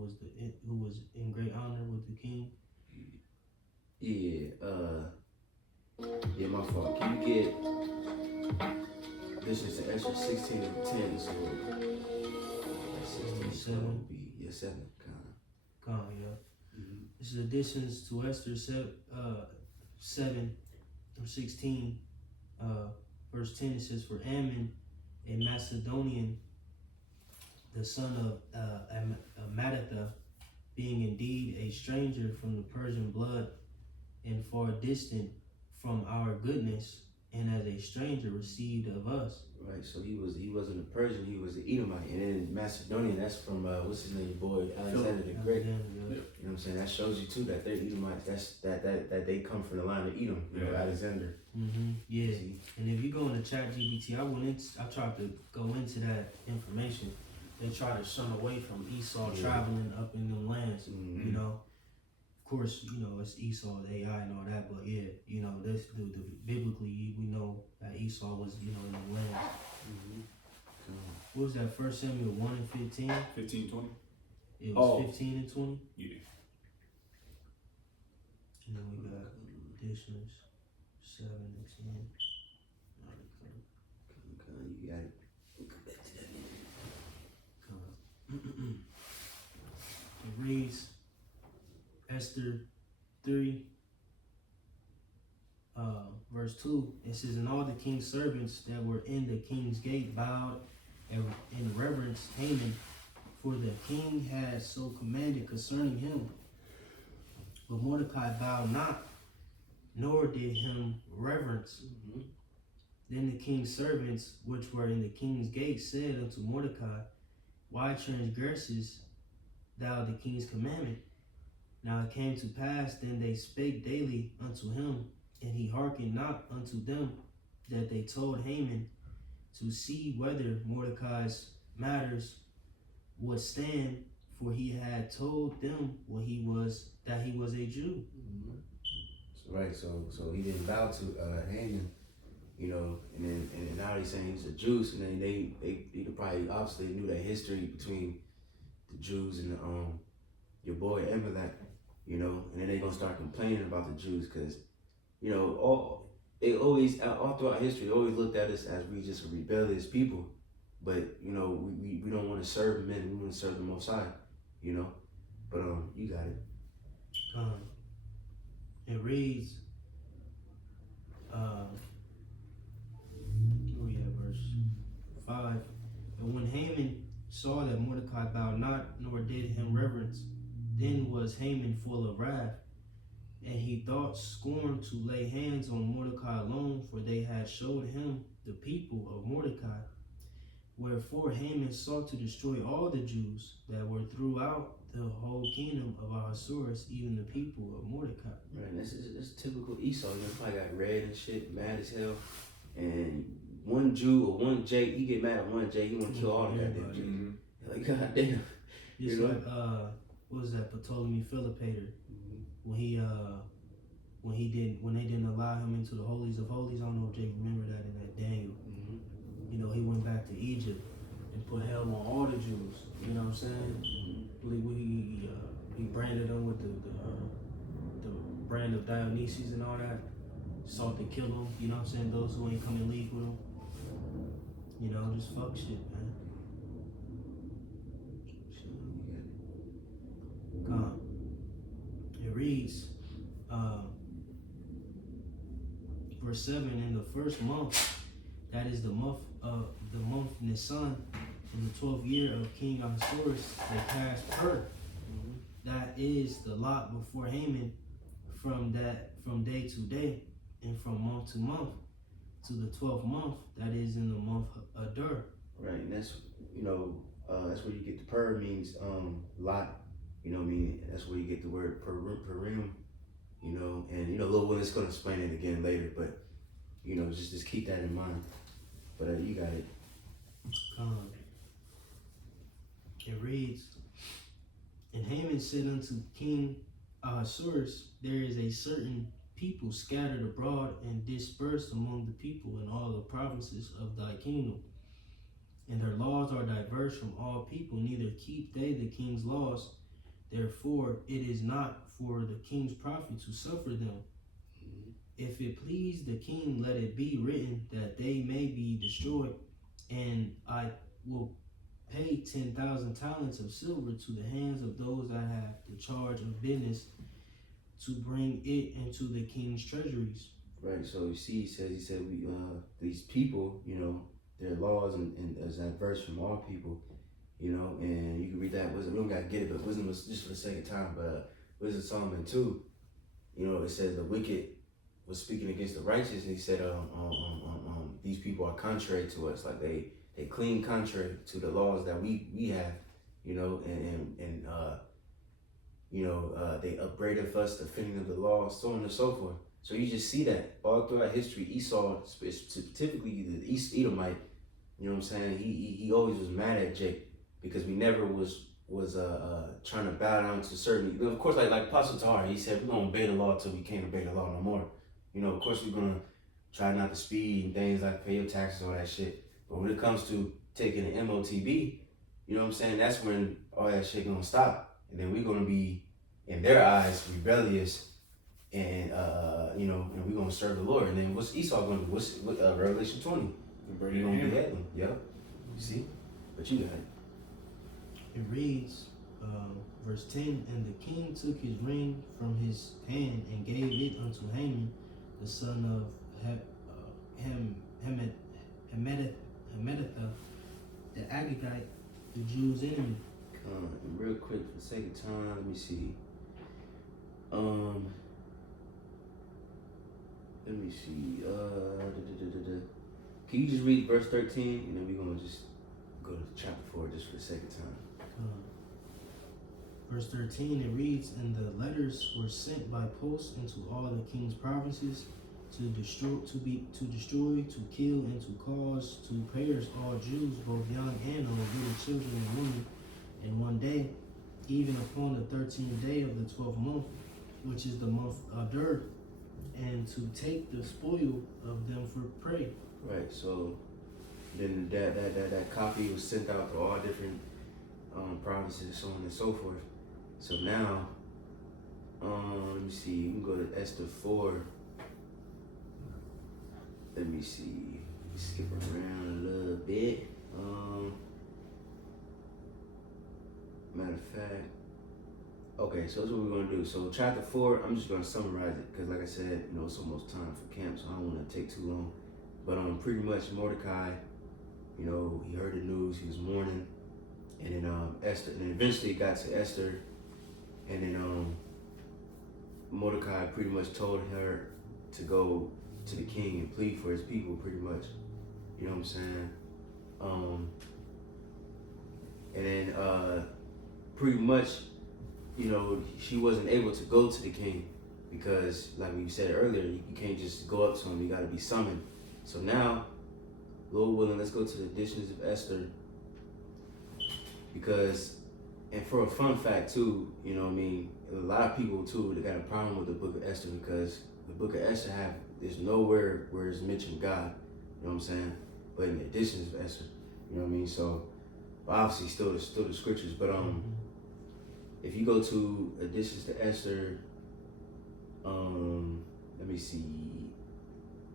was in great honor with the king. Yeah, my fault. Can you get this is Esther 16 and 10, so 16 so would be 7 kind of. Yeah. This is additions to Esther 7 or 16. Verse 10, it says, For Ammon, a Macedonian, the son of Amadathah, being indeed a stranger from the Persian blood, and far distant from our goodness, and as a stranger received of us. Right, so he wasn't a Persian, he was an Edomite. And then Macedonian, that's from what's his name, boy, Alexander the Great. You know what I'm saying? That shows you too that they're Edomites. That's that they come from the line of Edom, you know, Alexander. Yeah. See? And if you go into ChatGPT, I tried to go into that information. They try to shun away from Esau traveling up in them lands, you know. Of course, you know, it's Esau, AI and all that, but yeah, you know, this biblically we know that Esau was, you know, in the land. What was that? 1 Samuel 1 and 15? 15, 20? It was 15 and 20? Yeah. And then we got additions 7 and 10. You got it. We'll come back to that. It reads Esther 3, verse 2. It says, And all the king's servants that were in the king's gate bowed and in reverence Haman, for the king had so commanded concerning him. But Mordecai bowed not, nor did him reverence. Then the king's servants, which were in the king's gate, said unto Mordecai, Why transgresses thou the king's commandment? Now it came to pass, then they spake daily unto him, and he hearkened not unto them, that they told Haman to see whether Mordecai's matters would stand, for he had told them that he was a Jew. Right, so he didn't bow to Haman, you know, and now he's saying he's a Jew, and then they probably obviously knew that history between the Jews and your boy Amalek, you know, and then they gonna start complaining about the Jews because, you know, all throughout history, they always looked at us as we just a rebellious people, but you know we don't want to serve men, we want to serve the Most High, you know, but you got it. It reads, where we at, verse 5. And when Haman saw that Mordecai bowed not, nor did him reverence, then was Haman full of wrath, and he thought scorn to lay hands on Mordecai alone, for they had showed him the people of Mordecai. Wherefore Haman sought to destroy all the Jews that were throughout the whole kingdom of Ahasuerus, even the people of Mordecai. Right, that's typical Esau. You know, probably got red and shit, mad as hell, and one Jew or one J, he get mad at one J, he want to kill all of that damn Jews. Like goddamn. It's like what was that, Ptolemy Philopator, when they didn't allow him into the holies of holies. I don't know if Jake remember that in that Daniel. You know, he went back to Egypt and put hell on all the Jews. You know what I'm saying? He branded them with the brand of Dionysus and all that. Sought to kill them. You know what I'm saying? Those who ain't come in league with him. You know, just fuck shit, man. It reads, verse 7, in the first month, that is the month Nisan, in the 12th year of King Ahasuerus, they passed her. That is the lot before Haman, from day to day, and from month to month, to the 12th month, that is in the month Adar. Right, and that's, you know, that's where you get the pur means lot. You know what I mean? That's where you get the word purim, you know, and you know, Lil Will is gonna explain it again later, but you know, just keep that in mind. But you got it. It reads, and Haman said unto King Ahasuerus, there is a certain people scattered abroad and dispersed among the people in all the provinces of thy kingdom, and their laws are diverse from all people, neither keep they the king's laws. Therefore, it is not for the king's profit to suffer them. If it please the king, let it be written that they may be destroyed, and I will pay 10,000 talents of silver to the hands of those that have the charge of business to bring it into the king's treasuries. Right. So you see, he said we these people, you know, their laws and as adverse from all people. You know, and you can read that wisdom. We don't gotta get it, but wisdom was just for the sake of time. But Wisdom Solomon 2, you know, it says the wicked was speaking against the righteous, and he said, these people are contrary to us, like they clean contrary to the laws that we have, you know, and they upbraided us, defending of the law, so on and so forth. So you just see that all throughout history. Esau, specifically the East Edomite, you know what I'm saying? He always was mad at Jake, because we never was trying to bow down to certain, of course, like Apostle Tahar, he said we're gonna obey the law till we can't obey the law no more. You know, of course we're gonna try not to speed and things like pay your taxes, all that shit. But when it comes to taking an MOTB, you know what I'm saying, that's when all that shit gonna stop. And then we're gonna be, in their eyes, rebellious, and you know, and we're gonna serve the Lord. And then what's Esau gonna do? What's Revelation 20? We're gonna behead them. Yep. You see? But you got it. It reads, verse 10, and the king took his ring from his hand and gave it unto Haman, the son of Hammedatha, the Agagite, the Jews' enemy. Real quick, for the sake of time, let me see. Can you just read verse 13, and then we're gonna just go to chapter 4 just for the sake of time. Verse 13, it reads, and the letters were sent by post into all the king's provinces, to destroy, to kill, and to cause to perish all Jews, both young and old, little children and women, in one day, even upon the 13th day of the 12th month, which is the month of Adar, and to take the spoil of them for prey. Right. So then that copy was sent out to all different provinces, so on and so forth. So now, let me see. You can go to Esther 4. Let me see. Skip around a little bit. Matter of fact. Okay, so that's what we're gonna do. So chapter 4, I'm just gonna summarize it because, like I said, it's almost time for camp, so I don't want to take too long. But pretty much Mordecai, he heard the news, he was mourning, and then Esther, and then eventually it got to Esther, and then Mordecai pretty much told her to go to the king and plead for his people, pretty much. You know what I'm saying? And then pretty much, she wasn't able to go to the king because, like we said earlier, you can't just go up to him, you gotta be summoned. So now, Lord willing, let's go to the editions of Esther, because, and for a fun fact too, a lot of people too, they got a problem with the book of Esther because the book of Esther there's nowhere where it's mentioned God, you know what I'm saying? But in the editions of Esther, you know what I mean? So, obviously still the scriptures, but if you go to additions to Esther, let me see,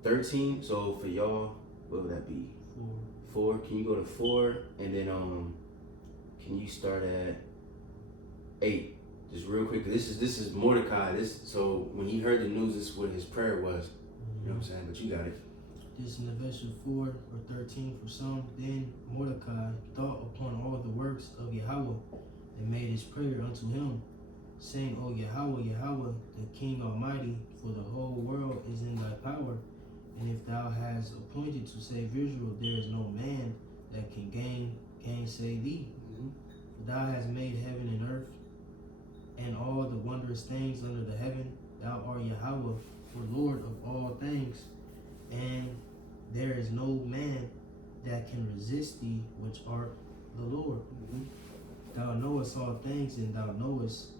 13. So for y'all, what would that be? 4. Can you go to 4 and then can you start at 8? Just real quick. This is Mordecai. So when he heard the news, this is what his prayer was. You know what I'm saying? But you got it. This in the verse 4 or 13 for some. Then Mordecai thought upon all the works of Yahweh and made his prayer unto him, saying, O Yahweh, Yahweh, the King Almighty, for the whole world is in thy power. And if thou hast appointed to save Israel, there is no man that can gainsay thee. For thou hast made heaven and earth, and all the wondrous things under the heaven. Thou art Yahweh, the Lord of all things, and there is no man that can resist thee, which art the Lord. Thou knowest all things, and thou knowest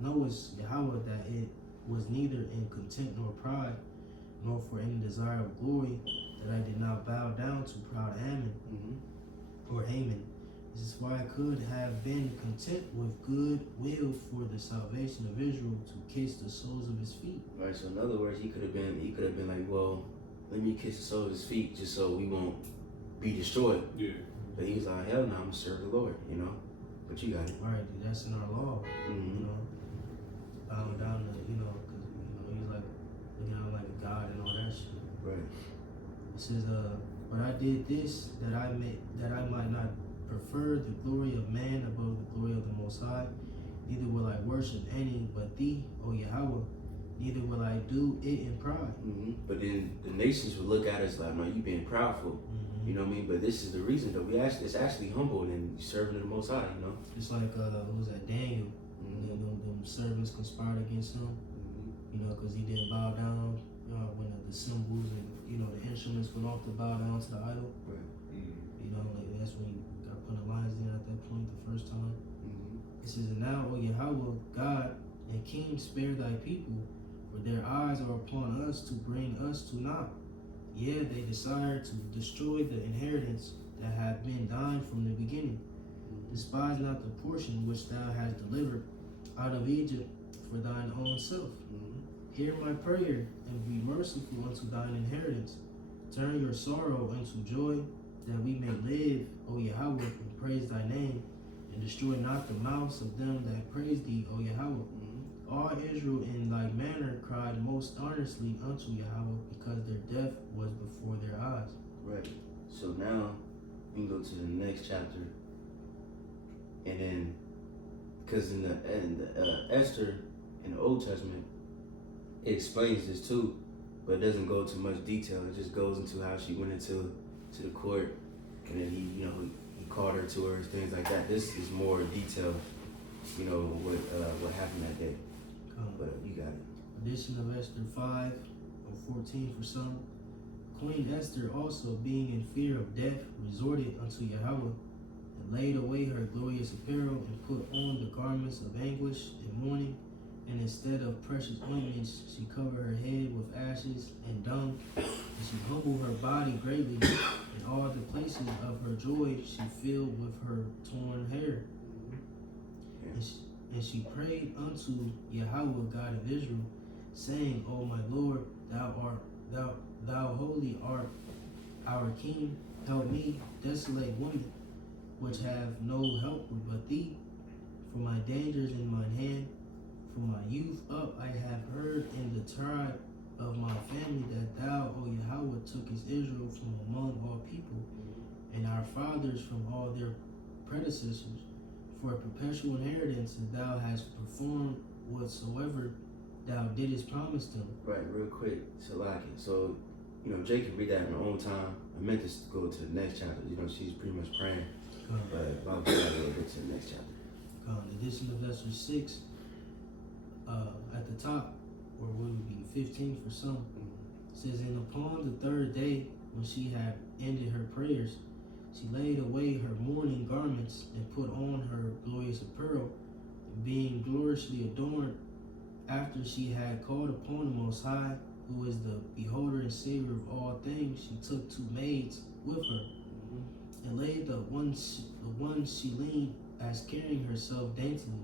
Yahweh, that it was neither in contempt nor pride, nor for any desire of glory, that I did not bow down to proud Ammon or Haman. This is why I could have been content with good will for the salvation of Israel, to kiss the soles of his feet. Right. So in other words, he could have been like, well, let me kiss the soles of his feet just so we won't be destroyed. Yeah. But he was like, hell no, I'm gonna serve the Lord. But you got it. Right, dude, that's in our law. Bowing down to, because he's like looking out like a god and all that shit. Right. It says, but I did this that I might not prefer the glory of man above the glory of the Most High. Neither will I worship any but thee, O Yahweh. Neither will I do it in pride. But then the nations would look at us like, no, you being proudful. You know what I mean? But this is the reason though. It's actually humble and serving the Most High. It's like who was that, Daniel? Them servants conspired against him. Because he didn't bow down when the symbols and the instruments went off to bow down to the idol. Right. Like that's when he got put in the lion's den at that point the first time. It says, and now, O Yahweh, God and King, spare thy people, for their eyes are upon us to bring us to naught. Yeah, they desire to destroy the inheritance that had been thine from the beginning. Despise not the portion which thou hast delivered out of Egypt for thine own self. Hear my prayer, and be merciful unto thine inheritance. Turn your sorrow into joy, that we may live, O Yahweh, and praise thy name, and destroy not the mouths of them that praise thee, O Yahweh. All Israel in like manner cried most earnestly unto Yahweh, because their death was before their eyes. Right. So now we can go to the next chapter, and then because in the Esther in the Old Testament, it explains this too, but it doesn't go into much detail. It just goes into how she went into the court, and then he called her to her, things like that. This is more detailed, what happened that day. But you got it. Edition of Esther 5, or 14 for some. Queen Esther also, being in fear of death, resorted unto Yahweh, and laid away her glorious apparel, and put on the garments of anguish and mourning, and instead of precious ointments, she covered her head with ashes and dung, and she humbled her body greatly, and all the places of her joy she filled with her torn hair. And she prayed unto Yahweh God of Israel, saying, O my Lord, thou holy art our King, help me, desolate woman, which have no help but thee. For my dangers in mine hand, from my youth up I have heard in the tribe of my family that thou, O Yahweh, tookest Israel from among all people, and our fathers from all their predecessors, for a perpetual inheritance, and thou hast performed whatsoever thou didst promise them. Right, real quick, Salaki. So, Jake can read that in her own time. I meant to go to the next chapter. She's pretty much praying. But I'll get a little bit to the next chapter. Edition of Esther 6, at the top, or would be 15 for some, says, And upon the third day, when she had ended her prayers, she laid away her mourning garments and put on her glorious apparel, and being gloriously adorned, after she had called upon the Most High, who is the beholder and savior of all things, she took 2 maids with her, and laid the one she leaned as carrying herself daintily,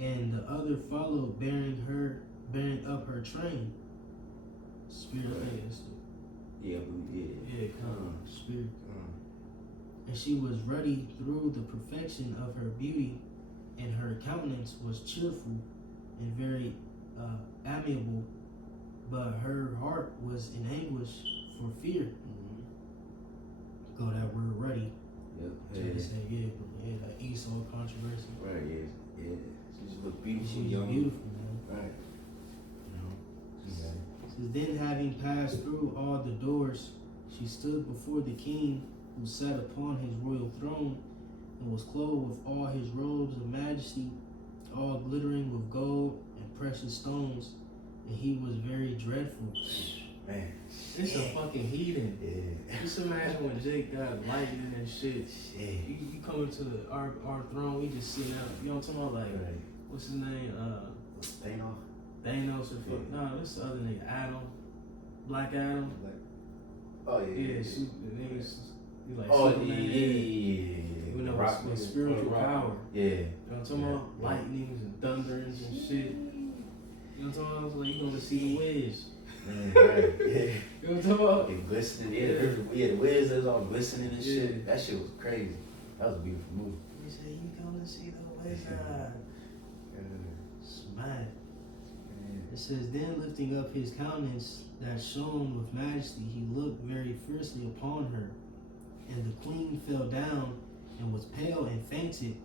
and the other followed bearing up her train. Spirit of Esther. Yeah. Spirit. And she was ruddy through the perfection of her beauty, and her countenance was cheerful and very amiable, but her heart was in anguish for fear. Go that word ruddy. Yep. Trying to say, that Esau controversy. Right, yeah. She just look beautiful, She's young. beautiful, man. Right. Says, then having passed through all the doors, she stood before the king, who sat upon his royal throne, and was clothed with all his robes of majesty, all glittering with gold and precious stones, and he was very dreadful. Man. It's a fucking heathen. Yeah. Just imagine when Jake got lightning and shit. You come into our throne, we just sitting out. You know what I'm talking about? Like, Right. what's his name? Thanos or fuck. Nah, this the other nigga, Adam. Black Adam. Oh, yeah. Yeah, shoot, the niggas. He like Oh, Superman. yeah. You know, Rock with nigga. spiritual power. Yeah. You know what I'm talking about? Yeah. Lightnings and thunderings and shit. You know what I'm talking about? So like, you gonna see the wedge. Right. Yeah. You know what I'm talking about? It glistening. Yeah, the wiz is all glistening and shit. That shit was crazy. That was a beautiful movie. He said, you gonna see the wizard. Smack. It says, then lifting up his countenance that shone with majesty, he looked very fiercely upon her. And the queen fell down and was pale and fainted,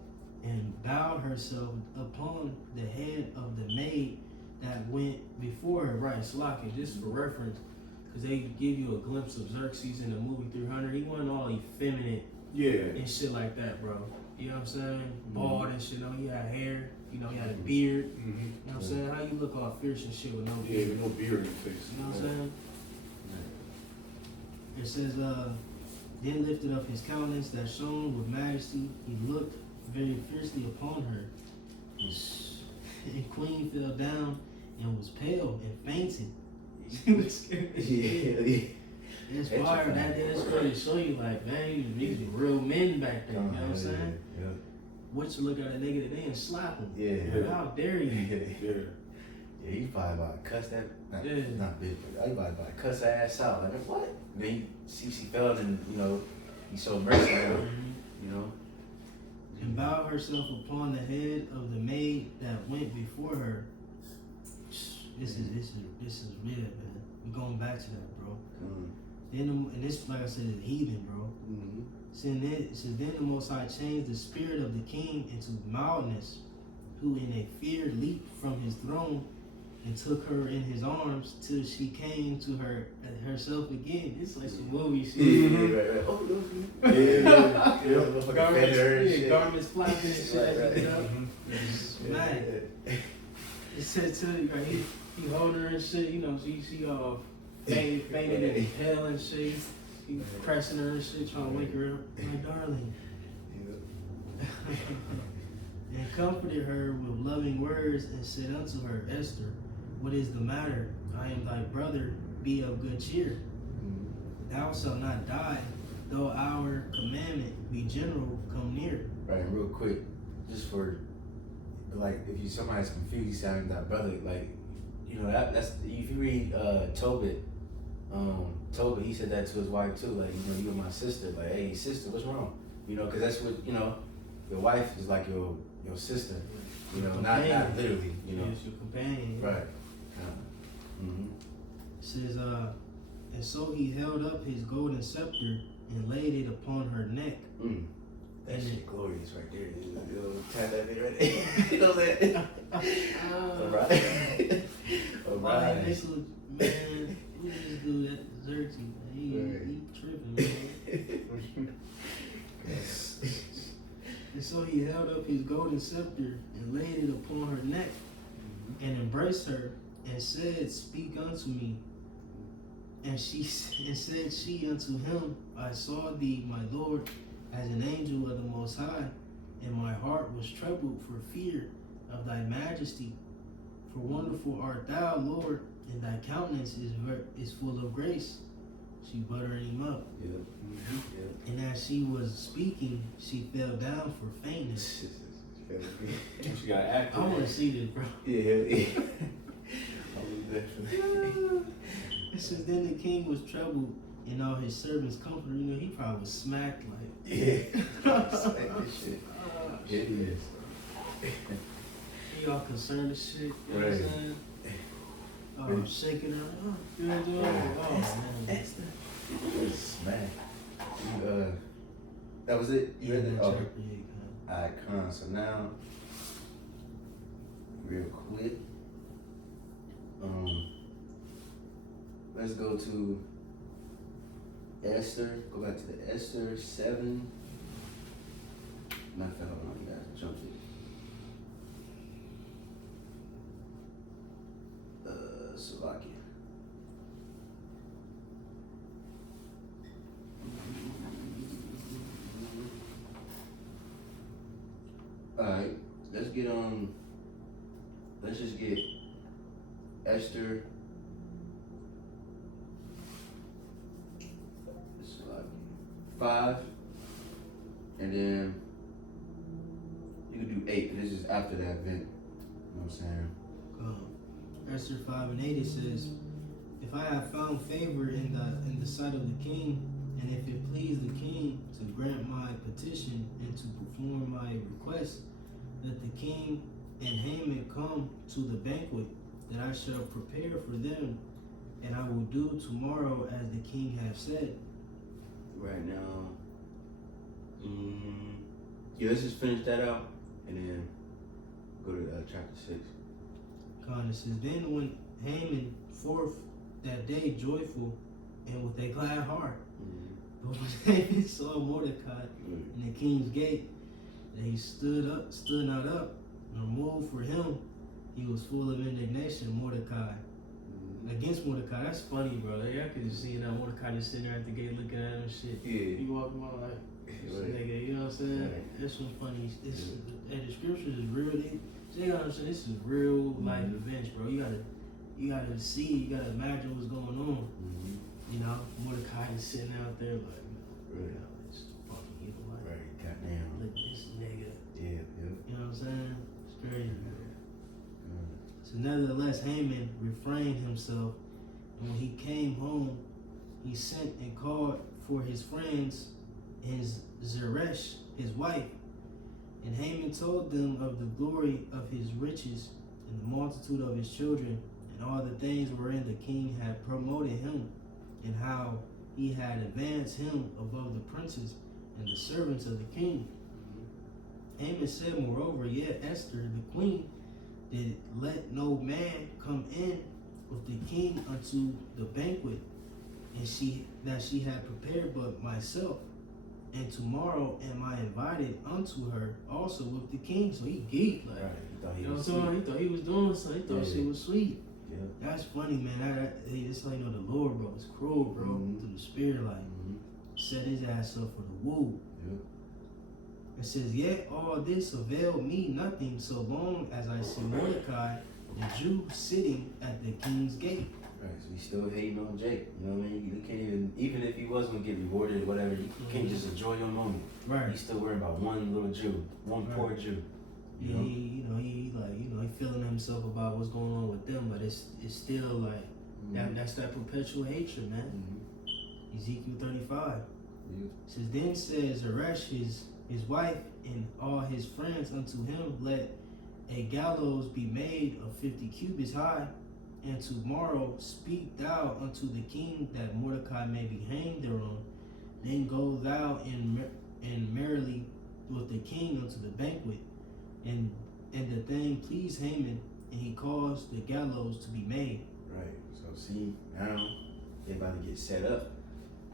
and bowed herself upon the head of the maid that went before her. Right, Slocking, just for reference, because they give you a glimpse of Xerxes in the movie 300. He wasn't all effeminate and shit like that, bro. You know what I'm saying? Bald and shit. He had hair. He had a beard. You know what I'm saying? How you look all fierce and shit with no beard? Yeah, with no beard in your face. You know what I'm saying? It says, then lifted up his countenance that shone with majesty, he looked very fiercely upon her. And queen fell down and was pale and fainted. She was scared. Yeah. It's fire. That's going to show you, like, man, these were real men back then. You know what I'm saying? Yeah. What you look at a nigga today and slap him. Yeah. Like, how dare you? Yeah, he probably about to cuss that. Not big, but he probably about to cuss her ass out. Like, what? Then she fell and, he showed mercy on her, And bowed herself upon the head of the maid that went before her. This is real, man. We're going back to that, bro. And this, like I said, is heathen, bro. It says, then the Most High changed the spirit of the king into mildness, who in a fear leaped from his throne and took her in his arms till she came to herself again. It's like some movie shit. Garments flapping and shit. It says to you right here, He holding her and shit, you know, she all fainted in hell and shit. He pressing her and shit, trying to wake her up. My darling. And comforted her with loving words and said unto her, Esther, what is the matter? I am thy brother, be of good cheer. Thou shalt not die, though our commandment be general, come near. Right, and real quick, just for, like, if somebody's confused, you say I'm thy brother, like, you know, that's, if you read Tobit, he said that to his wife too, like, you know, you're my sister, like, hey, sister, what's wrong? You know, because that's what, you know, your wife is like your sister, you know, not literally, you know. It's your companion. Right. It says, and so he held up his golden scepter and laid it upon her neck. That shit glorious right there. You know, tap that bit right there. You know that? Alright. Alright. This was, man, who this dude at Xerxes? He tripping, man. And so he held up his golden scepter and laid it upon her neck and embraced her and said, speak unto me. And said she unto him, I saw thee, my Lord, as an angel of the Most High, and my heart was troubled for fear of thy majesty. For wonderful art thou, Lord, and thy countenance is full of grace. She buttering him up. And as she was speaking, she fell down for faintness. She got active. I want to see this, bro. Yeah. It says, then the king was troubled, and all his servants comforted. You know, he probably was smacked like. Smack this shit. It is. He all concerned as shit. You know what I'm saying? Oh, shaking her. Oh, you know what I'm doing? Oh, man. Esther. Smack. That was it? You read that? Oh. Alright, so now, real quick, let's go to Esther. Go back to the Esther 7. Matter of fact, hold on, you guys jumped it. Slovakia. Alright, let's just get Esther. It's like 5, and then you can do 8. This is after that event. You know what I'm saying? Esther 5 and 8, it says, if I have found favor in the sight of the king, and if it please the king to grant my petition and to perform my request, let the king and Haman come to the banquet that I shall prepare for them, and I will do tomorrow as the king hath said. Right now, yeah, let's just finish that out and then go to chapter 6. It says, then when Haman forth that day joyful and with a glad heart, but when Haman saw Mordecai in the king's gate, that he stood not up, nor moved for him, he was full of indignation, Mordecai. Against Mordecai, that's funny, bro. Like, I could just see that Mordecai just sitting there at the gate looking at him and shit. Yeah. He walking around like, this nigga, you know what I'm saying? Right. That's some funny. And the scriptures is real. They gotta understand this is real life events, bro. You gotta see, you gotta imagine what's going on. You know, Mordecai is sitting out there like, you know, it's fucking evil. Like, Right, goddamn. look at this nigga. Yeah. You know what I'm saying? It's crazy. So nevertheless, Haman refrained himself, and when he came home, he sent and called for his friends, his Zeresh, his wife. And Haman told them of the glory of his riches and the multitude of his children and all the things wherein the king had promoted him, and how he had advanced him above the princes and the servants of the king. Haman said, moreover, yet Esther, the queen, did let no man come in with the king unto the banquet, and she had prepared but myself. And tomorrow am I invited unto her also with the king. So he geeked, like, Right. you know what I'm saying? He thought he was doing something. He thought shit was sweet. Yeah. That's funny, man. Hey, this how you know the Lord, bro. It's cruel, bro. Mhm. Through the spirit, like set his ass up for the woo. Yeah. It says, yet all this availed me nothing so long as I see Mordecai, the Jew, sitting at the king's gate. Right, so he's still hating on Jake. You know what I mean? You can't even if he was gonna get rewarded or whatever, you can't just enjoy your moment. Right. He's still worried about one little Jew, one Right. poor Jew. You know? He feeling himself about what's going on with them, but it's still like that's that perpetual hatred, man. Ezekiel 35. Yeah. It says, then says Zeresh his wife and all his friends unto him, let a gallows be made of 50 cubits high, and tomorrow speak thou unto the king that Mordecai may be hanged thereon. Then go thou and merrily with the king unto the banquet. And the thing pleased Haman, and he caused the gallows to be made. Right. So see now they about to get set up.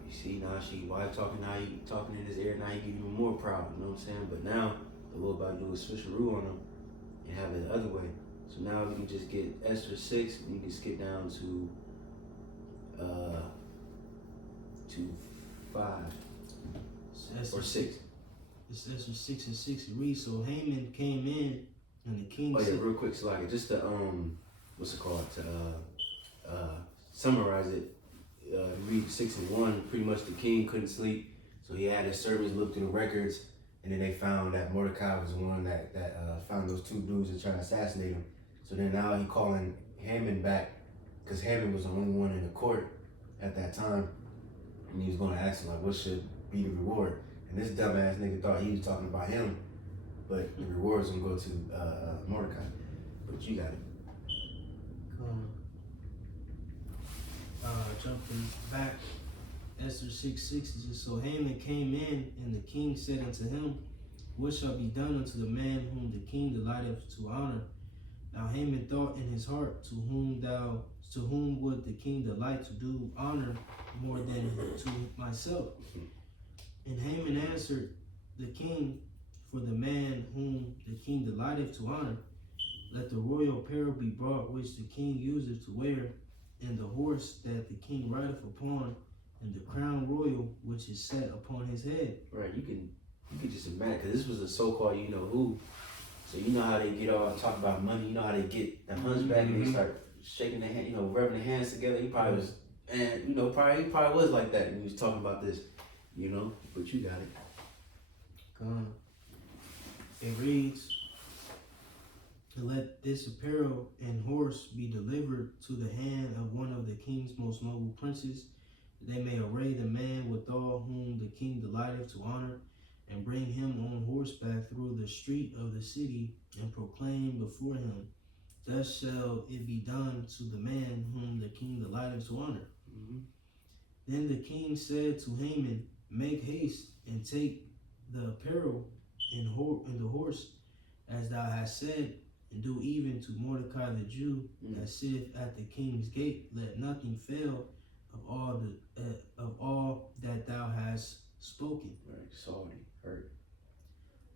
You see now she wife talking, now he talking in his ear, now he getting even more proud, you know what I'm saying? But now the Lord about to do a switcheroo on him and have it the other way. So now we can just get Esther 6 and you can skip down to 5 or 6. It's Esther 6 and 6. It reads, so Haman came in, and the king Oh yeah, said, real quick, so like just to what's it called? To summarize it, read 6 and 1, pretty much the king couldn't sleep, so he had his servants look through the records, and then they found that Mordecai was the one that found those 2 dudes that tried to assassinate him. So then now he calling Haman back, because Haman was the only one in the court at that time, and he was going to ask him like, what should be the reward? And this dumbass nigga thought he was talking about him, but the reward's gonna go to Mordecai. But you got it. Jumping back, Esther 6:6 is just, so Haman came in, and the king said unto him, what shall be done unto the man whom the king delighteth to honor? Now Haman thought in his heart, to whom would the king delight to do honor more than to myself? And Haman answered the king, for the man whom the king delighteth to honor, let the royal apparel be brought which the king useth to wear, and the horse that the king rideth upon, and the crown royal which is set upon his head. Right, you can just imagine, because this was a so-called you know who. So you know how they get all talk about money, you know how they get the hunchback and they start shaking their hand, you know, rubbing their hands together. He probably was, and you know, he probably was like that when he was talking about this, you know, but you got it. It reads, let this apparel and horse be delivered to the hand of one of the king's most noble princes, that they may array the man withal whom the king delighteth to honor, and bring him on horseback through the street of the city, and proclaim before him, thus shall it be done to the man whom the king delighteth to honor. Then the king said to Haman, make haste and take the apparel and the horse, as thou hast said, and do even to Mordecai the Jew that sitteth at the king's gate. Let nothing fail of all that thou hast spoken. Right, salty, hurt.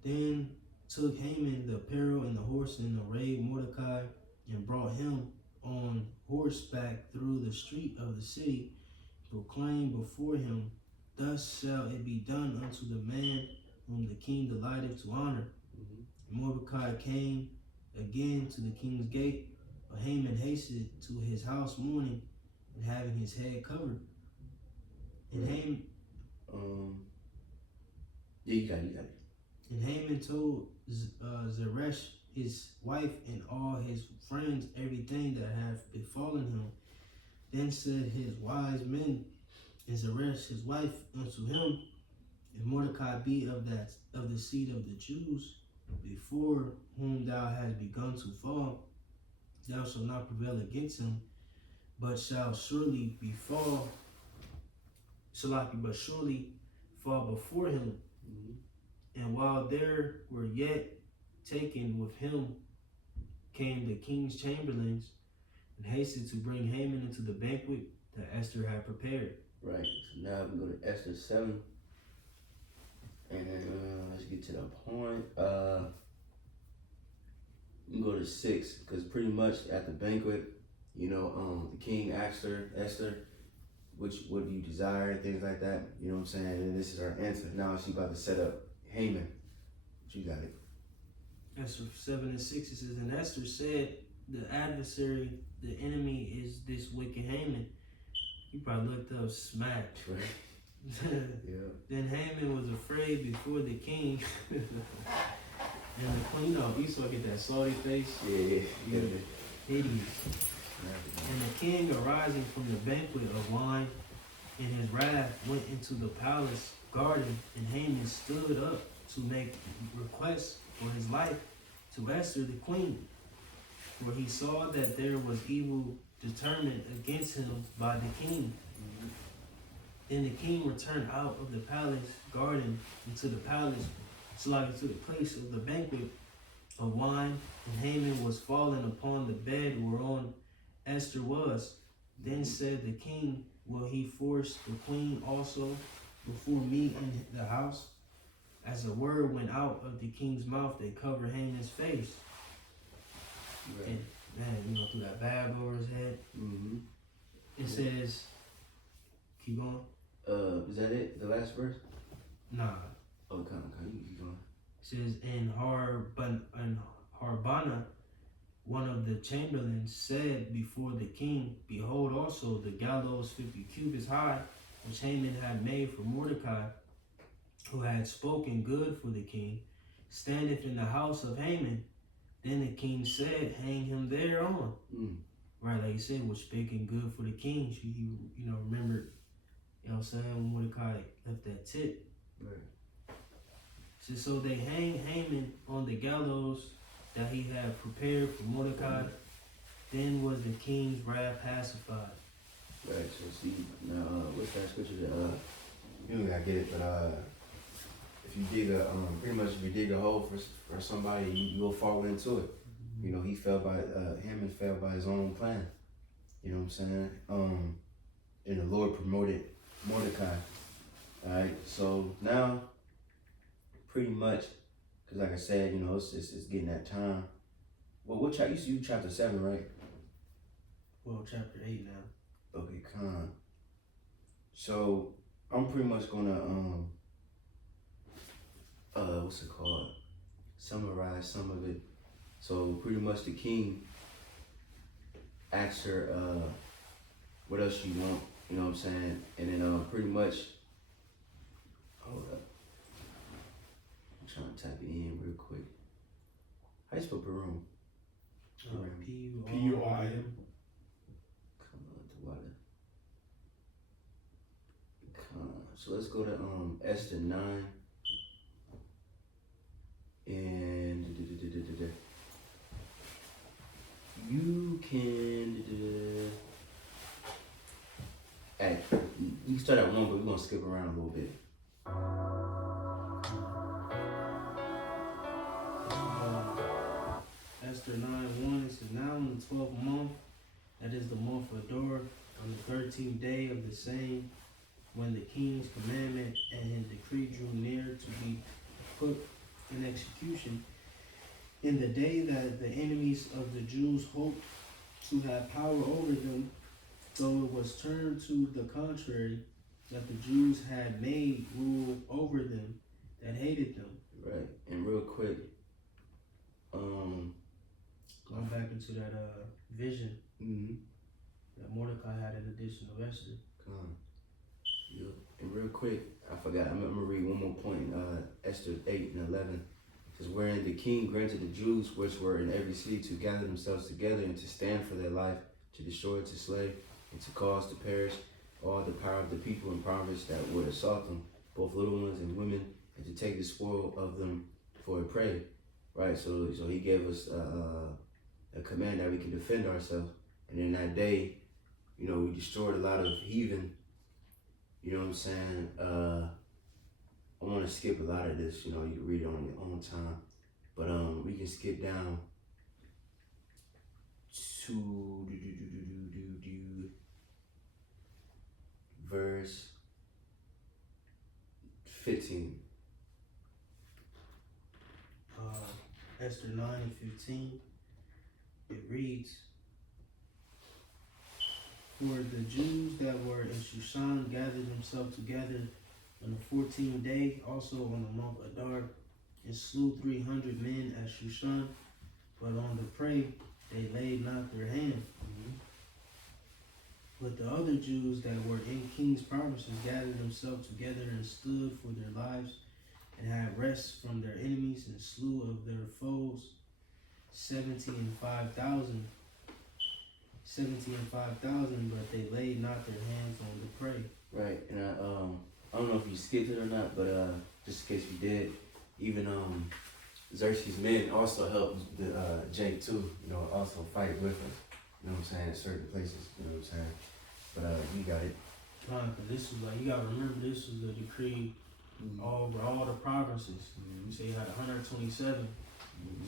Then took Haman the apparel and the horse, and arrayed Mordecai, and brought him on horseback through the street of the city, proclaimed before him, thus shall it be done unto the man whom the king delighteth to honor. And Mordecai came again to the king's gate, but Haman hasted to his house mourning, and having his head covered. And Haman, yeah, you got it. And Haman told Zeresh his wife and all his friends everything that had befallen him. Then said his wise men and Zeresh his wife unto him, if Mordecai be of the seed of the Jews, before whom thou hast begun to fall, thou shalt not prevail against him, but shall surely surely fall before him. And while there were yet taken with him, came the king's chamberlains, and hasted to bring Haman into the banquet that Esther had prepared. Right, so now we can go to Esther 7. And let's get to the point. We can go to 6, because pretty much at the banquet, the king asked her, Esther, what do you desire, things like that. You know what I'm saying? And this is her answer. Now she about to set up Haman. What you got it? Esther 7 and 6, it says, and Esther said, the adversary, the enemy is this wicked Haman. You probably looked up smacked. Right. Yeah. Then Haman was afraid before the king. And the queen, Esau get that salty face. Yeah. Hideous. And the king, arising from the banquet of wine, in his wrath, went into the palace garden, and Haman stood up to make requests for his life to Esther the queen. For he saw that there was evil determined against him by the king. Then the king returned out of the palace garden into the palace, to the place of the banquet of wine, and Haman was fallen upon the bed whereon Esther was. Then said the king, will he force the queen also before me in the house? As a word went out of the king's mouth, they covered Haman's face. Right. And man, threw that bag over his head. Mm-hmm. It says, keep going. Is that it? The last verse? Nah. Oh, come on, you keep going. It says, and Harbana, one of the chamberlains, said before the king, behold also the gallows 50 cubits high, which Haman had made for Mordecai, who had spoken good for the king, standeth in the house of Haman. Then the king said, hang him thereon. Right, like you said, was speaking good for the king. He remembered, what I'm saying, when Mordecai left that tip. Right. So they hang Haman on the gallows that he had prepared for Mordecai. Then was the king's wrath pacified. Right, so see, now, what's that scripture that, you don't gotta get it, but, if you dig pretty much if you dig a hole for somebody, you'll fall into it. He fell by, Haman fell by his own plan. You know what I'm saying? And the Lord promoted Mordecai. Alright, so now, pretty much, because like I said, it's getting that time. Well, what chapter, you chapter 7, right? Well, chapter 8 now. Okay, con. So, I'm pretty much gonna, what's it called? Summarize some of it. So pretty much the king asked her, what else you want, you know what I'm saying? And then pretty much, hold up. I'm trying to type it in real quick. How you spell Peru? P-U-I-M. Come on, the water. So let's go to Esther 9. And you can you can start at 1, but we're gonna skip around a little bit. Esther 9:1, it says, now in the 12th month, that is the month of Adar, on the 13th day of the same, when the king's commandment and his decree drew near to be put in execution, in the day that the enemies of the Jews hoped to have power over them, though it was turned to the contrary, that the Jews had made rule over them that hated them. Right, and real quick, Going back into that vision that Mordecai had in addition of Esther. Yep. And real quick, I forgot, I'm gonna read one more point, Esther 8 and 11. It says, wherein the king granted the Jews which were in every city to gather themselves together and to stand for their life, to destroy, to slay, and to cause to perish all the power of the people and prophets that would assault them, both little ones and women, and to take the spoil of them for a prey. Right, so he gave us a command that we can defend ourselves. And in that day, we destroyed a lot of heathen. You know what I'm saying? I want to skip a lot of this. You can read it on your own time. But we can skip down to verse 15. Esther 9 and 15, it reads, For the Jews that were in Shushan gathered themselves together on the 14th day, also on the month Adar, and slew 300 men at Shushan. But on the prey they laid not their hand. But the other Jews that were in king's provinces gathered themselves together and stood for their lives, and had rest from their enemies, and slew of their foes 75,000. 5,000, but they laid not their hands on the prey. Right, and I don't know if you skipped it or not, but just in case you did, even Xerxes' men also helped the Jake too. You know, also fight with him. You know what I'm saying? In certain places. You know what I'm saying? But you got it. Cause this was like, you gotta remember, this was the decree over all the provinces. You say you had 127.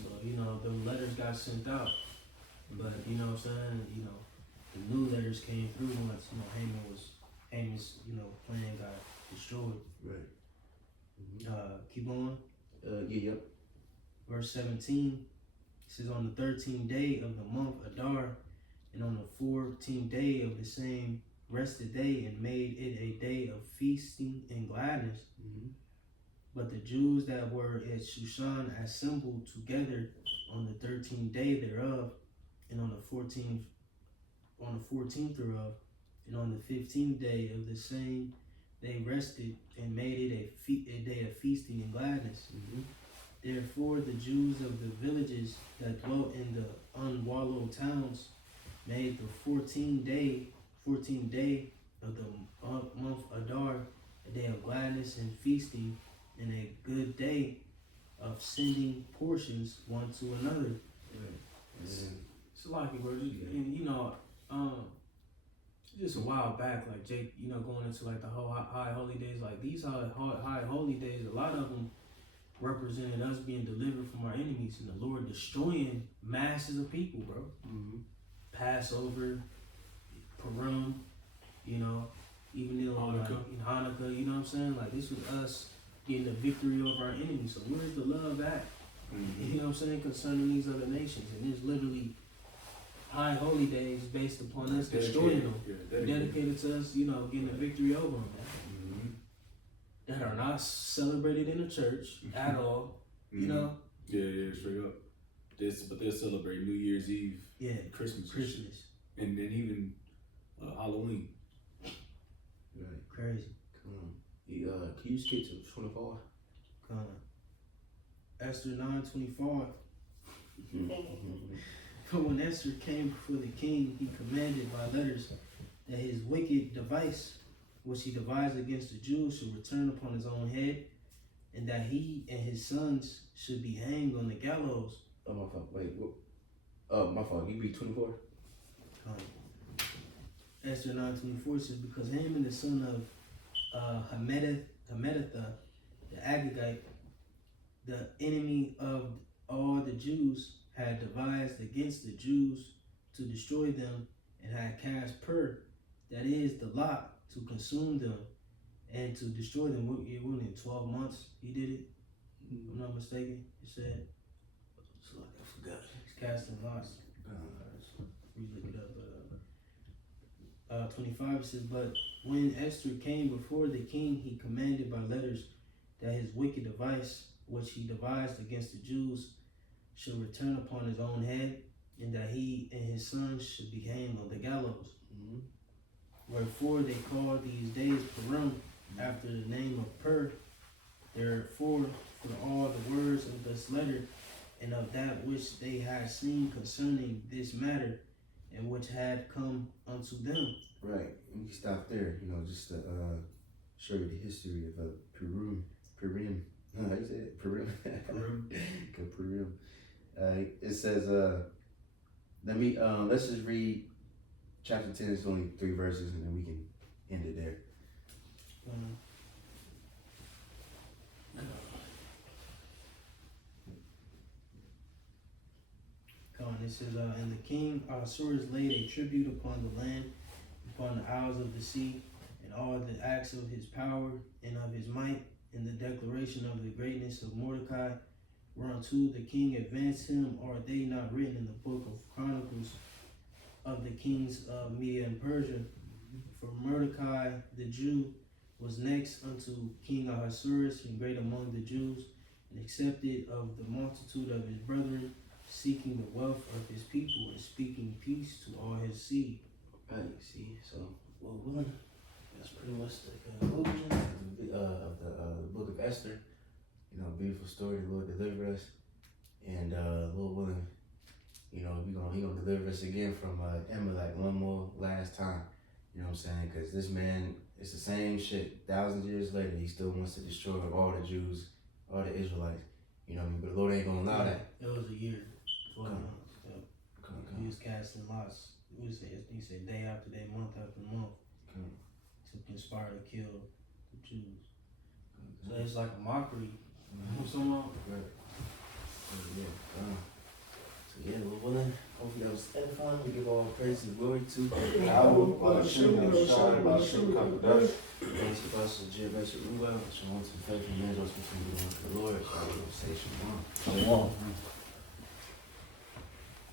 So, you know, the letters got sent out. But, you know what I'm saying? You know, the new letters came through once, you know, Haman's, you know, plan got destroyed. Right. Keep on. Yep. Verse 17 says, on the 13th day of the month Adar, and on the 14th day of the same rested day, and made it a day of feasting and gladness. But the Jews that were at Shushan assembled together on the 13th day thereof, and on the 14th thereof, and on the 15th day of the same, they rested and made it a day of feasting and gladness. Therefore the Jews of the villages that dwelt in the unwallowed towns made the 14th day of the month Adar a day of gladness and feasting, and a good day of sending portions one to another. It's lucky, bro. And you know, just a while back, like Jake, you know, going into like the whole high holy days, like these high holy days, a lot of them represented us being delivered from our enemies and the Lord destroying masses of people, bro. Passover, Purim, you know, even in Hanukkah, you know what I'm saying? Like this was us getting the victory over our enemies. So where's the love at? You know what I'm saying? Concerning these other nations. And it's literally high holy days based upon us destroying them. Dedicated to us, you know, getting the victory over them. That are not celebrated in the church at all. You know? Yeah, straight up. But they'll celebrate New Year's Eve, Christmas. And then even Halloween. Right. Crazy. Can you skip to 24? Come on. Esther 9:25. But when Esther came before the king, he commanded by letters that his wicked device, which he devised against the Jews, should return upon his own head, and that he and his sons should be hanged on the gallows. Oh, my fault. Wait. My fault. You read 24? Esther 9:24 says, because him and the son of Hammedatha, the Agagite, the enemy of all the Jews, had devised against the Jews to destroy them, and had cast that is the lot, to consume them and to destroy them. In 12 months he did it. If I'm not mistaken, it said. So I forgot. He's casting lots. We look it up. 25 says, but when Esther came before the king, he commanded by letters that his wicked device, which he devised against the Jews, should return upon his own head, and that he and his sons should be hanged on the gallows. Wherefore they call these days Purim, after the name of Pur. Therefore, for all the words of this letter, and of that which they had seen concerning this matter, and which had come unto them. Right. We can stop there, you know, just to show you the history of Purim. How you say it? Purim. Purim. It says, let's just read chapter 10. It's only 3 verses, and then we can end it there. It says, and the king Ahasuerus laid a tribute upon the land, upon the isles of the sea, and all the acts of his power and of his might, and the declaration of the greatness of Mordecai, whereunto the king advanced him. Are they not written in the book of Chronicles of the kings of Media and Persia. For Mordecai the Jew was next unto King Ahasuerus, and great among the Jews, and accepted of the multitude of his brethren, seeking the wealth of his people, and speaking peace to all his seed. Right, see, so Well, willing, that's pretty much the conclusion. of the book of Esther, you know, beautiful story. The Lord delivered us, and Lord willing, you know, he gonna deliver us again from Amalek one more last time. You know what I'm saying? Because this man, it's the same shit. Thousands of years later, he still wants to destroy all the Jews, all the Israelites. You know what I mean? But the Lord ain't gonna allow that. It was a year, 12 Come. months. Yep. Come. He was casting lots. He said day after day, month after month, to conspire to kill the Jews. So it's like a mockery. Somehow. Right. Yeah. So yeah, Lord willing, hopefully that was edifying. We give all praise and glory to the Lord. So I will say shalom. Shalom.